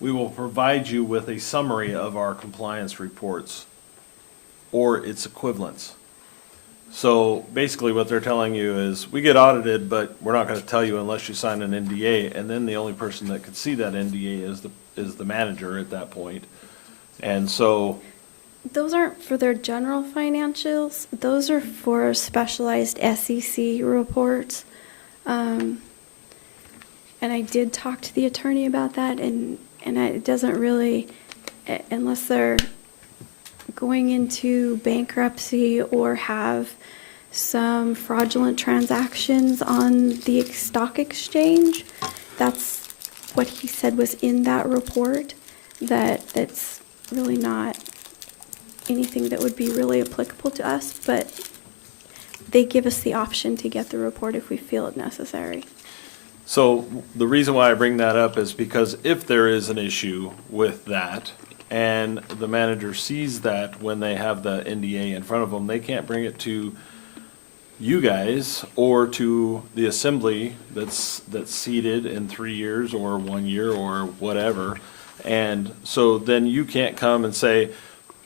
we will provide you with a summary of our compliance reports or its equivalents. So basically what they're telling you is, we get audited, but we're not gonna tell you unless you sign an NDA, and then the only person that could see that NDA is the manager at that point. And so, Those aren't for their general financials. Those are for specialized SEC reports. And I did talk to the attorney about that, and it doesn't really, unless they're going into bankruptcy or have some fraudulent transactions on the stock exchange. That's what he said was in that report, that's really not anything that would be really applicable to us, but they give us the option to get the report if we feel it necessary. so the reason why I bring that up is because if there is an issue with that, and the manager sees that when they have the NDA in front of them, they can't bring it to you guys or to the assembly that's seated in 3 years or 1 year or whatever. And so then you can't come and say,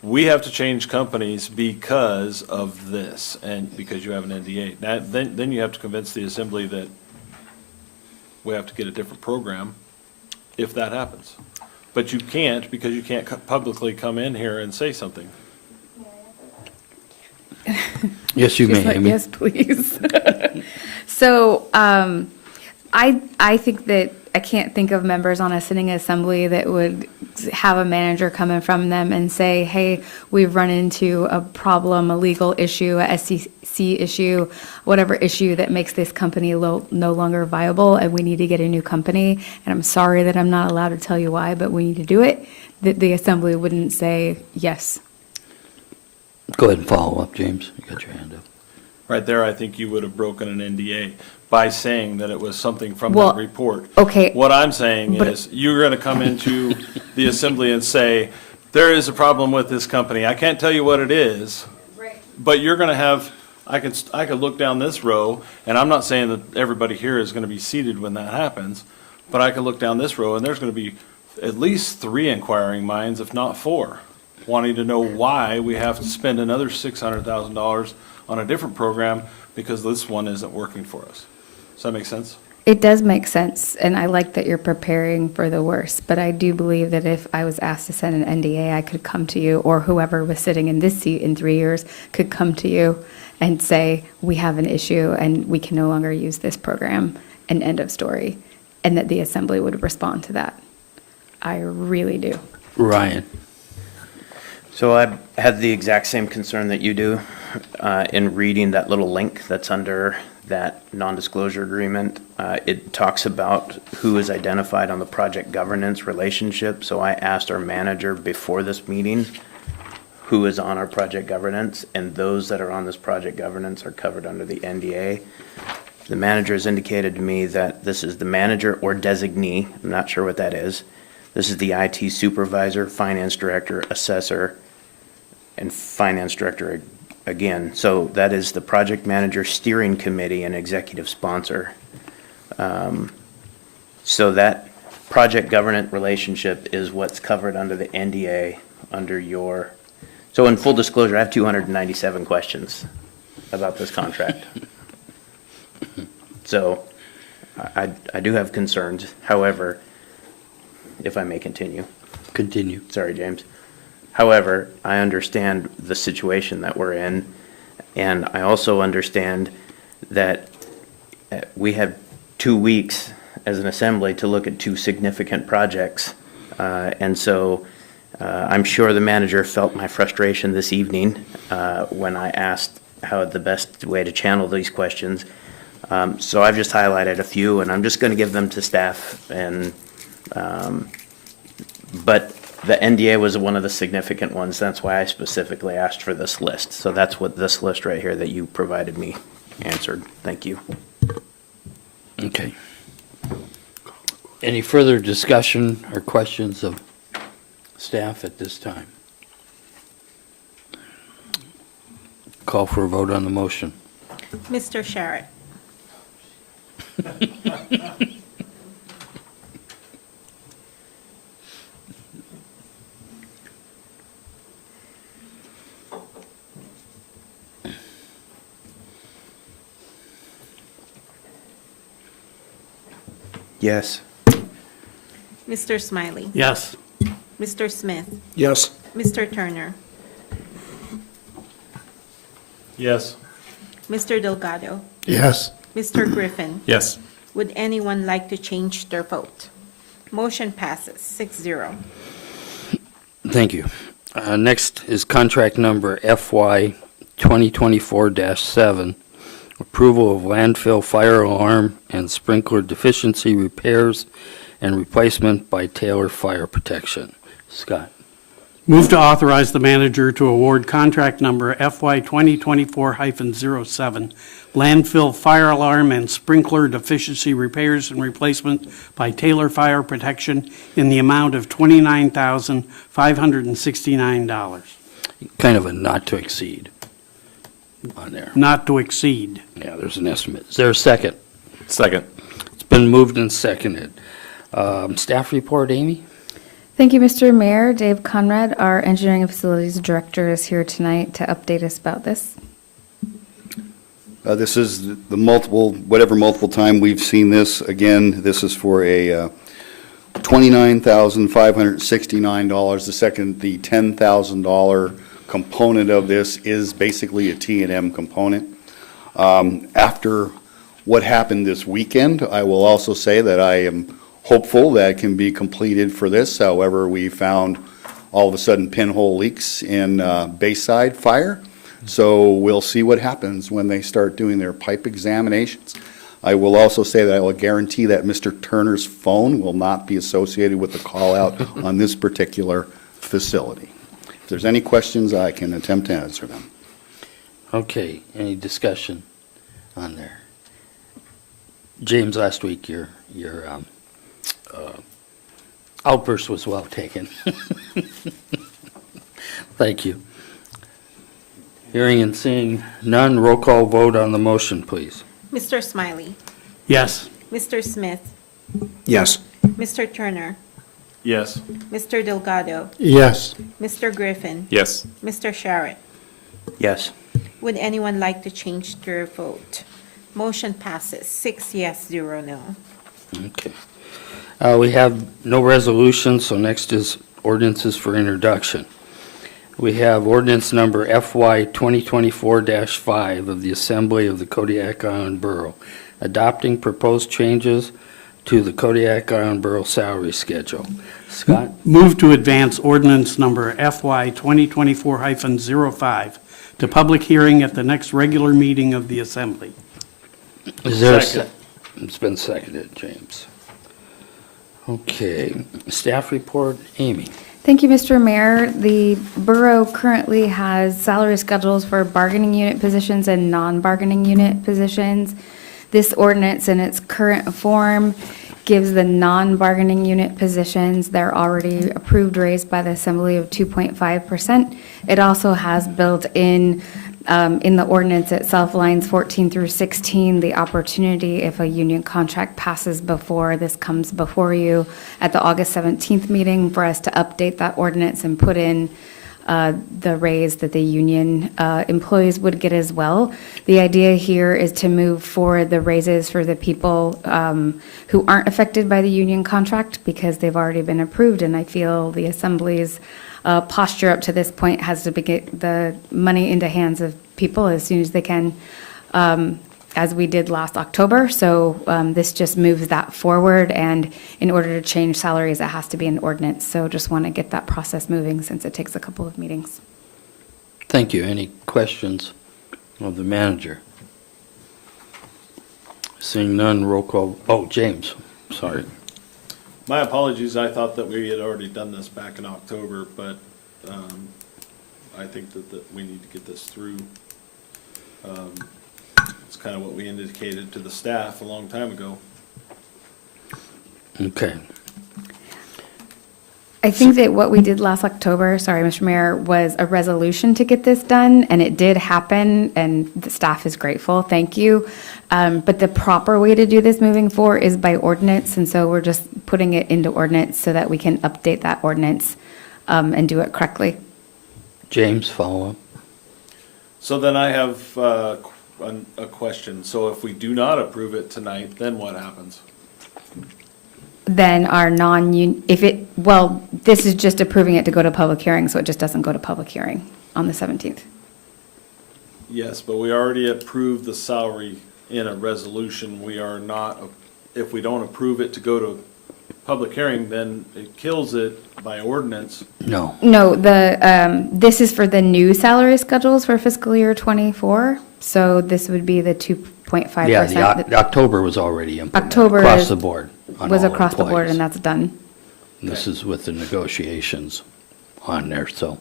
we have to change companies because of this, and because you have an NDA. Then you have to convince the assembly that we have to get a different program if that happens. But you can't, because you can't publicly come in here and say something. Yes, you She's may, like, Amy. yes, please. So, I think that I can't think of members on a sitting assembly that would have a manager come in from them and say, hey, we've run into a problem, a legal issue, a SEC issue, whatever issue that makes this company no longer viable, and we need to get a new company. And I'm sorry that I'm not allowed to tell you why, but we need to do it. That the assembly wouldn't say yes. Go ahead and follow up, James. You got your hand up. Right there, I think you would have broken an NDA by saying that it was something from Well, that report. okay. What I'm saying But- is, you're gonna come into the assembly and say, there is a problem with this company. I can't tell you what it is. But you're gonna have, I could look down this row, and I'm not saying that everybody here is gonna be seated when that happens, but I could look down this row, and there's gonna be at least 3 inquiring minds, if not 4, wanting to know why we have to spend another $600,000 on a different program because this one isn't working for us. Does that make sense? It does make sense, and I like that you're preparing for the worst, but I do believe that if I was asked to send an NDA, I could come to you, or whoever was sitting in this seat in 3 years could come to you and say, we have an issue and we can no longer use this program, and end of story, and that the assembly would respond to that. I really do. Ryan. So I had the exact same concern that you do in reading that little link that's under that non-disclosure agreement. It talks about who is identified on the project governance relationship. So I asked our manager before this meeting who is on our project governance, and those that are on this project governance are covered under the NDA. The manager has indicated to me that this is the manager or designee. I'm not sure what that is. This is the IT supervisor, finance director, assessor, and finance director again. So that is the project manager steering committee and executive sponsor. So that project governance relationship is what's covered under the NDA under your, so in full disclosure, I have 297 questions about this contract. So I do have concerns. However, if I may continue. Continue. Sorry, James. However, I understand the situation that we're in, and I also understand that we have 2 weeks as an assembly to look at 2 significant projects. And so I'm sure the manager felt my frustration this evening when I asked how the best way to channel these questions. So I've just highlighted a few, and I'm just going to give them to staff. And but the NDA was one of the significant ones. That's why I specifically asked for this list. So that's what this list right here that you provided me answered. Thank you. Okay. Any further discussion or questions of staff at this time? Call for a vote on the motion. Mr. Sharrett? Yes. Mr. Smiley? Yes. Mr. Smith? Yes. Mr. Turner? Yes. Mr. Delgado? Yes. Mr. Griffin? Yes. Would anyone like to change their vote? Motion passes 6-0. Thank you. Next is contract number FY 2024-7, approval of landfill fire alarm and sprinkler deficiency repairs and replacement by Taylor Fire Protection. Scott. Move to authorize the manager to award contract number FY 2024-07, landfill fire alarm and sprinkler deficiency repairs and replacement by Taylor Fire Protection in the amount of $29,569. Kind of a not to exceed on there. Not to exceed. Yeah, there's an estimate. Is there a second? Second. It's been moved and seconded. Staff report, Amy? Thank you, Mr. Mayor. Dave Conrad, our Engineering and Facilities Director, is here tonight to update us about this. This is the multiple time we've seen this. Again, this is for a $29,569. The $10,000 component of this is basically a T&M component. After what happened this weekend, I will also say that I am hopeful that it can be completed for this. However, we found all of a sudden pinhole leaks in Bayside Fire. So we'll see what happens when they start doing their pipe examinations. I will also say that I will guarantee that Mr. Turner's phone will not be associated with the call out on this particular facility. If there's any questions, I can attempt to answer them. Okay, any discussion on there? James, last week your outburst was well taken. Thank you. Hearing and seeing none, roll call vote on the motion, please. Mr. Smiley? Yes. Mr. Smith? Yes. Mr. Turner? Yes. Mr. Delgado? Yes. Mr. Griffin? Yes. Mr. Sharrett? Yes. Would anyone like to change their vote? Motion passes 6 yes, 0 no. Okay. We have no resolution, so next is ordinances for introduction. We have ordinance number FY 2024-5 of the Assembly of the Kodiak Island Borough, adopting proposed changes to the Kodiak Island Borough salary schedule. Scott? Move to advance ordinance number FY 2024-05 to public hearing at the next regular meeting of the Assembly. Is there Second. It's been seconded, James. Okay, staff report, Amy. Thank you, Mr. Mayor. The borough currently has salary schedules for bargaining unit positions and non-bargaining unit positions. This ordinance in its current form gives the non-bargaining unit positions their already approved raise by the Assembly of 2.5%. It also has built in the ordinance itself, lines 14 through 16, the opportunity if a union contract passes before this comes before you at the August 17th meeting for us to update that ordinance and put in the raise that the union employees would get as well. The idea here is to move forward the raises for the people who aren't affected by the union contract because they've already been approved, and I feel the Assembly's posture up to this point has to get the money into hands of people as soon as they can, as we did last October. So this just moves that forward, and in order to change salaries, it has to be an ordinance. So just want to get that process moving since it takes a couple of meetings. Thank you. Any questions of the manager? Seeing none, roll call. Oh, James, sorry. My apologies, I thought that we had already done this back in October, but I think that we need to get this through. It's kind of what we indicated to the staff a long time ago. Okay. I think that what we did last October, sorry, Mr. Mayor, was a resolution to get this done, and it did happen, and the staff is grateful, thank you. But the proper way to do this moving forward is by ordinance, and so we're just putting it into ordinance so that we can update that ordinance and do it correctly. James, follow up. So then I have a question. So if we do not approve it tonight, then what happens? Then our this is just approving it to go to public hearing, so it just doesn't go to public hearing on the 17th. Yes, but we already approved the salary in a resolution. We are not, if we don't approve it to go to public hearing, then it kills it by ordinance. No. No, this is for the new salary schedules for fiscal year '24, so this would be the 2.5%. Yeah, the October was already implemented. October Across the board. on was all across the board, employees. and that's done. This is with the negotiations on there, so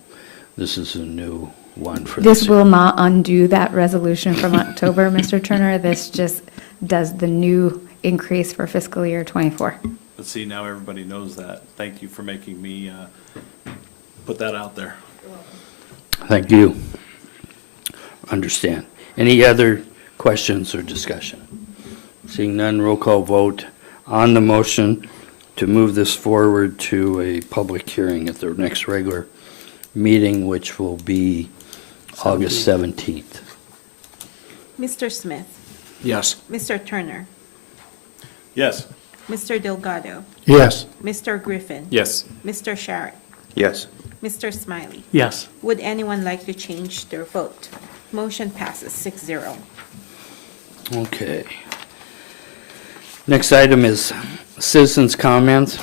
this is a new one for This this. will not undo that resolution from October, Mr. Turner. This just does the new increase for fiscal year '24. But see, now everybody knows that. Thank you for making me put that out there. Thank you. Understand. Any other questions or discussion? Seeing none, roll call vote on the motion to move this forward to a public hearing at the next regular meeting, which will be August 17th. Mr. Smith, Yes. Mr. Turner, Yes. Mr. Delgado, Yes. Mr. Griffin, Yes. Mr. Sharrett, Yes. Mr. Smiley. Yes. Would anyone like to change their vote? Motion passes 6-0. Okay. Next item is citizens' comments.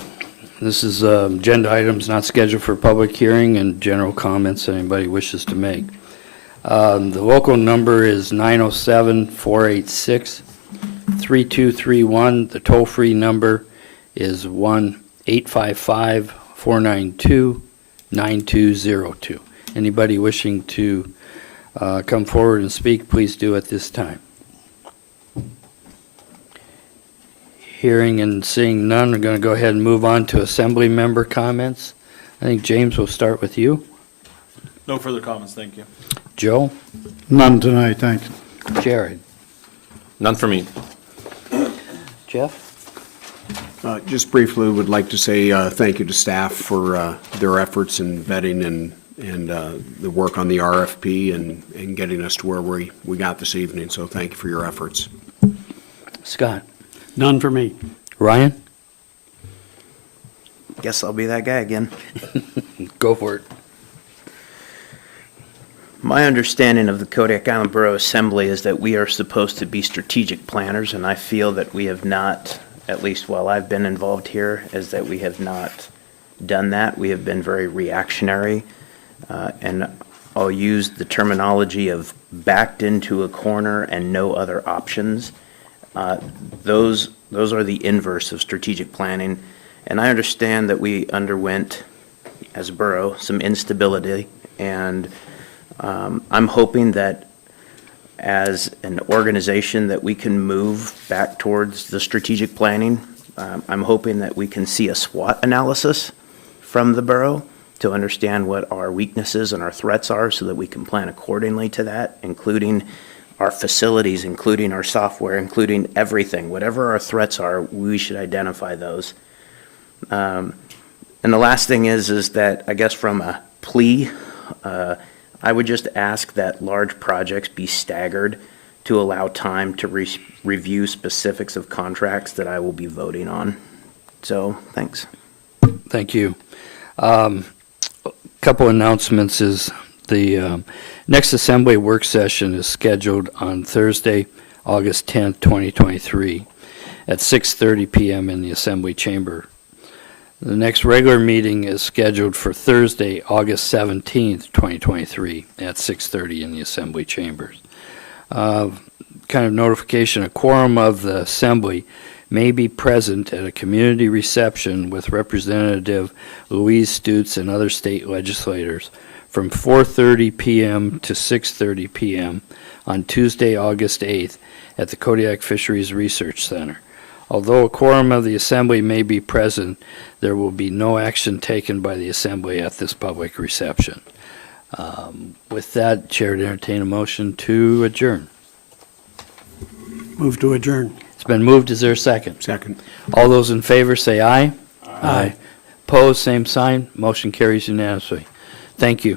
This is agenda items not scheduled for public hearing and general comments anybody wishes to make. The local number is 907-486-3231. The toll-free number is 1-855-492-9202. Anybody wishing to come forward and speak, please do at this time. Hearing and seeing none, we're going to go ahead and move on to assembly member comments. I think James will start with you. No further comments, thank you. Joe? None tonight, thanks. Jared? None for me. Jeff? Just briefly, would like to say thank you to staff for their efforts in vetting and the work on the RFP and getting us to where we got this evening. So thank you for your efforts. Scott? None for me. Ryan? Guess I'll be that guy again. Go for it. My understanding of the Kodiak Island Borough Assembly is that we are supposed to be strategic planners, and I feel that we have not, at least while I've been involved here, is that we have not done that. We have been very reactionary, and I'll use the terminology of backed into a corner and no other options. Those are the inverse of strategic planning, and I understand that we underwent, as a borough, some instability, and I'm hoping that as an organization that we can move back towards the strategic planning. I'm hoping that we can see a SWOT analysis from the borough to understand what our weaknesses and our threats are so that we can plan accordingly to that, including our facilities, including our software, including everything. Whatever our threats are, we should identify those. And the last thing is that I guess from a plea, I would just ask that large projects be staggered to allow time to review specifics of contracts that I will be voting on. So, thanks. Thank you. Couple announcements is the next assembly work session is scheduled on Thursday, August 10th, 2023 at 6:30 p.m. in the Assembly Chamber. The next regular meeting is scheduled for Thursday, August 17th, 2023 at 6:30 in the Assembly Chambers. Kind of notification, a quorum of the Assembly may be present at a community reception with Representative Louise Stutz and other state legislators from 4:30 p.m. to 6:30 p.m. on Tuesday, August 8th at the Kodiak Fisheries Research Center. Although a quorum of the assembly may be present, there will be no action taken by the assembly at this public reception. With that, Chair to entertain a motion to adjourn. Move to adjourn. It's been moved. Is there a second? Second. All those in favor say aye. Aye. Opposed, same sign. Motion carries unanimously. Thank you.